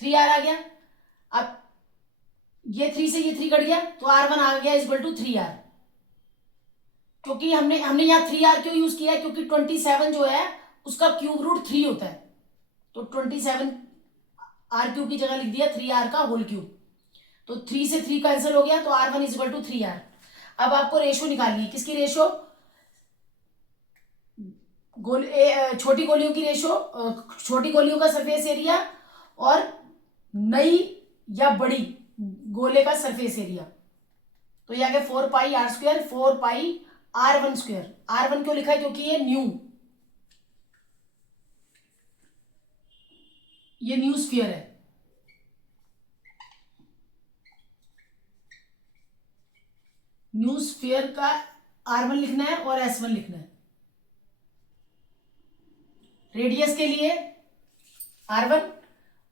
3R आ गया। अब ये 3 से ये 3 कट गया, तो R1 आ गया इक्वल टू 3R। क्योंकि हमने यहां 3R क्यों यूज किया है? क्योंकि 27 जो है उसका क्यूब रूट 3 होता है, तो 27 R³ की जगह लिख दिया 3R का होल क्यूब। तो 3 से 3 कैंसिल हो गया, तो R1 इक्वल टू 3R। अब आपको रेशो निकालनी है, किसकी रेशो? छोटी गोलियों की रेशो, छोटी गोलियों का सरफेस एरिया और नई या बड़ी गोले का सरफेस एरिया। तो ये आ गया 4πr², 4πr1²। R1 क्यों लिखा है? क्योंकि ये न्यू स्फीयर है। न्यू स्फीयर का R1 लिखना है और S1 लिखना है। रेडियस के लिए R1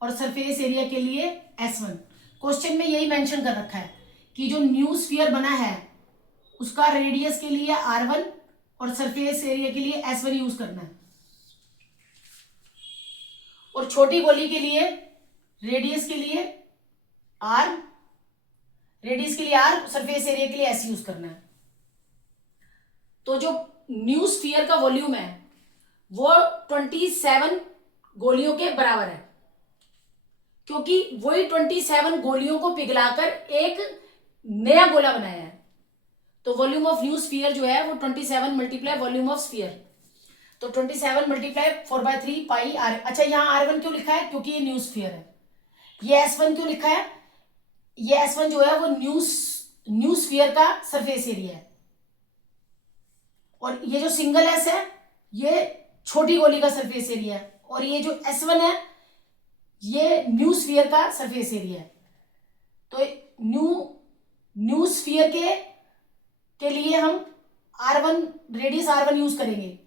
और सरफेस एरिया के लिए S1। क्वेश्चन में यही मेंशन कर रखा है कि जो न्यू स्फीयर बना है उसका रेडियस के लिए R1 और सरफेस एरिया के लिए S1 यूज करना है, और छोटी गोली के लिए रेडियस के लिए R, सरफेस एरिया के लिए S यूज करना है। तो जो न्यू स्फीयर का वॉल्यूम है वो 27 गोलियों के बराबर है, क्योंकि वही 27 गोलियों को पिघलाकर एक नया गोला बनाया है। तो वॉल्यूम ऑफ न्यू स्फीयर जो है वो 27 मल्टीप्लाई वॉल्यूम ऑफ स्फीयर, तो 27 मल्टीप्लाई 4/3 पाई R। अच्छा, यहाँ R1 क्यों लिखा है? क्योंकि ये न्यू स्फीयर है। ये S1 क्यों लिखा है? ये S1 जो है वो न्यू स्फीयर का सरफेस एरिया है, और ये जो सिंगल S है ये छोटी गोली का सरफेस एरिया है, और ये जो S1 है ये न्यू स्फीयर का सरफेस एरिया है। तो न्यू स्फीयर के लिए हम R1, रेडियस R1 यूज करेंगे,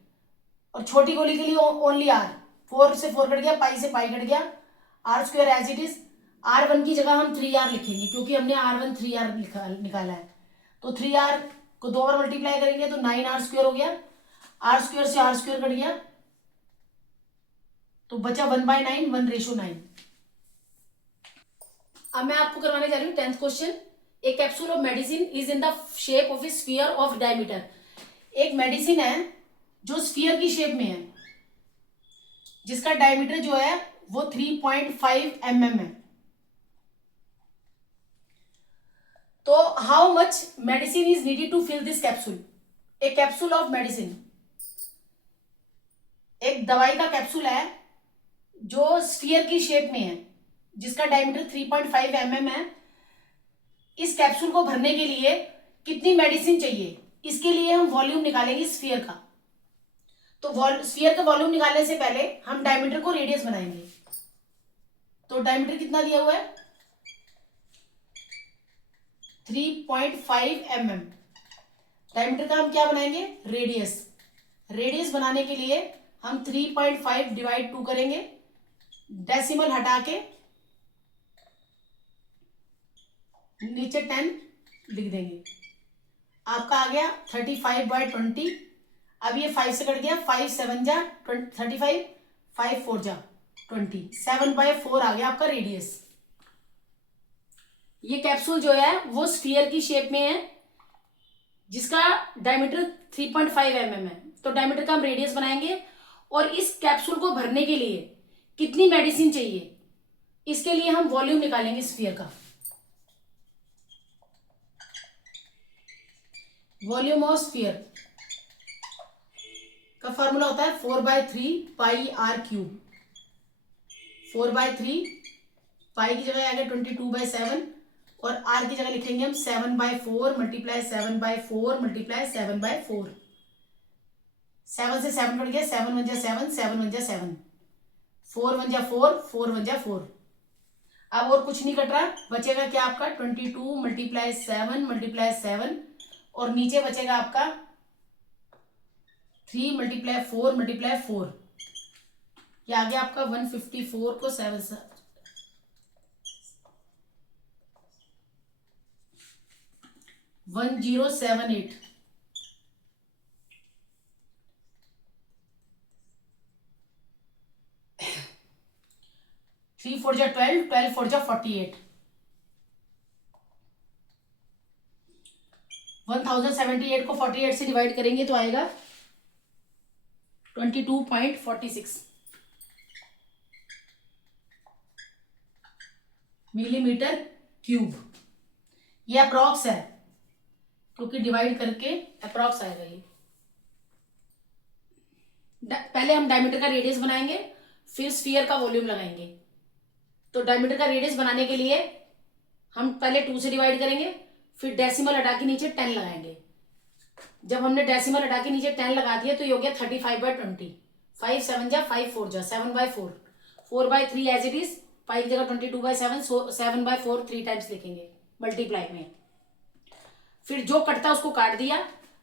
और छोटी गोली के लिए ओनली R। 4 से 4 कट गया, पाई से पाई कट गया, R² as it is. R1 की जगह हम 3R लिखेंगे, क्योंकि हमने R1 3R निकाला है। तो 3R को 2 बार मल्टीप्लाई करेंगे तो 9R² हो गया, R² से R² कट गया, तो बचा 1/9, 1:9। अब मैं आपको करवाने जा रही हूँ 10th question. A capsule of medicine is in the shape of A sphere of diameter. एक मेडिसिन है जो स्फीयर की शेप में है, जिसका डायमीटर जो है वो 3.5 mm है। तो how much medicine is needed to fill this capsule? A capsule of medicine, एक दवाई का कैप्सूल है जो स्फीयर की शेप में है, जिसका डायमीटर 3.5 mm है। इस कैप्सूल को भरने के लिए कितनी मेडिसिन चाहिए? इसके लिए हम वॉल्यूम निकालेंगे स्फीयर का। तो स्फीयर का वॉल्यूम निकालने से पहले हम डायमीटर को रेडियस बनाएंगे। तो डायमीटर कितना दिया हुआ है? 3.5 mm। डायमीटर का हम क्या बनाएंगे? रेडियस। रेडियस बनाने के लिए हम 3.5 डिवाइड 2 करेंगे, डेसिमल हटा के नीचे 10 लिख देंगे। आपका आ गया 35/20। अब ये 5 से कट गया, 5 7 जा 35, 5 4 जा 20, 7/4 आ गया आपका रेडियस। ये कैप्सूल जो है वो स्फीयर की शेप में है, जिसका डायमीटर 3.5 mm है। तो डायमीटर का हम रेडियस बनाएंगे, और इस कैप्सूल को भरने के लिए कितनी मेडिसिन चाहिए, इसके लिए हम वॉल्यूम निकालेंगे स्फीयर का। वॉल्यूम ऑफ स्फीयर का फॉर्मूला होता है 4/3 पाई आर क्यूब। 4/3 पाई की जगह आ गया 22/7 और आर की जगह लिखेंगे हम 7/4 मल्टीप्लाई 7/4 मल्टीप्लाई 7/4। 7 से 7 कट गया, 7 1 जा 7, 7 1 जा 7, 4 1 जा 4, 4 1 जा 4। अब और कुछ नहीं कट रहा, बचेगा क्या आपका 22 मल्टीप्लाई 7 मल्टीप्लाई 7 और नीचे बचेगा आपका 3 मल्टीप्लाई 4 मल्टीप्लाई 4। ये आ गया आपका 154 को 7 से 1078। 3 4 जा 12, 12 4 जा 48। 1078 को 48 से डिवाइड करेंगे तो आएगा 22.46 मिलीमीटर क्यूब। ये अप्रॉक्स है क्योंकि डिवाइड करके अप्रॉक्स आएगा ये। पहले हम डायमीटर का रेडियस बनाएंगे, फिर स्फीयर का वॉल्यूम लगाएंगे। तो डायमीटर का रेडियस बनाने के लिए हम पहले 2 से डिवाइड करेंगे, फिर डेसिमल हटा के नीचे 10 लगाएंगे। जब हमने डेसिमल हटा के नीचे 10 लगा दिया तो ये हो गया 35/20। 5 7 जा 5 4 जा 7/4। 4/3 एज इट इज, पाई की जगह 22/7, 7/4 3 टाइम्स लिखेंगे मल्टीप्लाई में। फिर जो कटता उसको काट दिया।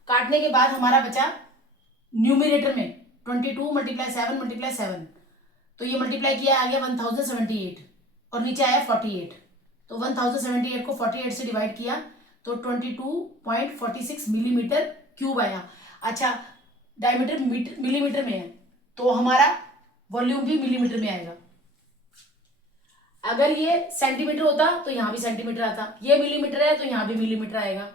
काटने के बाद हमारा बचा न्यूमिनेटर में 22 मल्टीप्लाई 7 मल्टीप्लाई 7, तो ये मल्टीप्लाई किया आ गया 1078 और नीचे आया 48। तो 1078 को 48 से डिवाइड किया तो 22.46 मिलीमीटर क्यूब आया। अच्छा, डायमीटर मिलीमीटर में है तो हमारा वॉल्यूम भी मिलीमीटर में आएगा। अगर ये सेंटीमीटर होता तो यहां भी सेंटीमीटर आता, ये मिलीमीटर है तो यहां भी मिलीमीटर आएगा।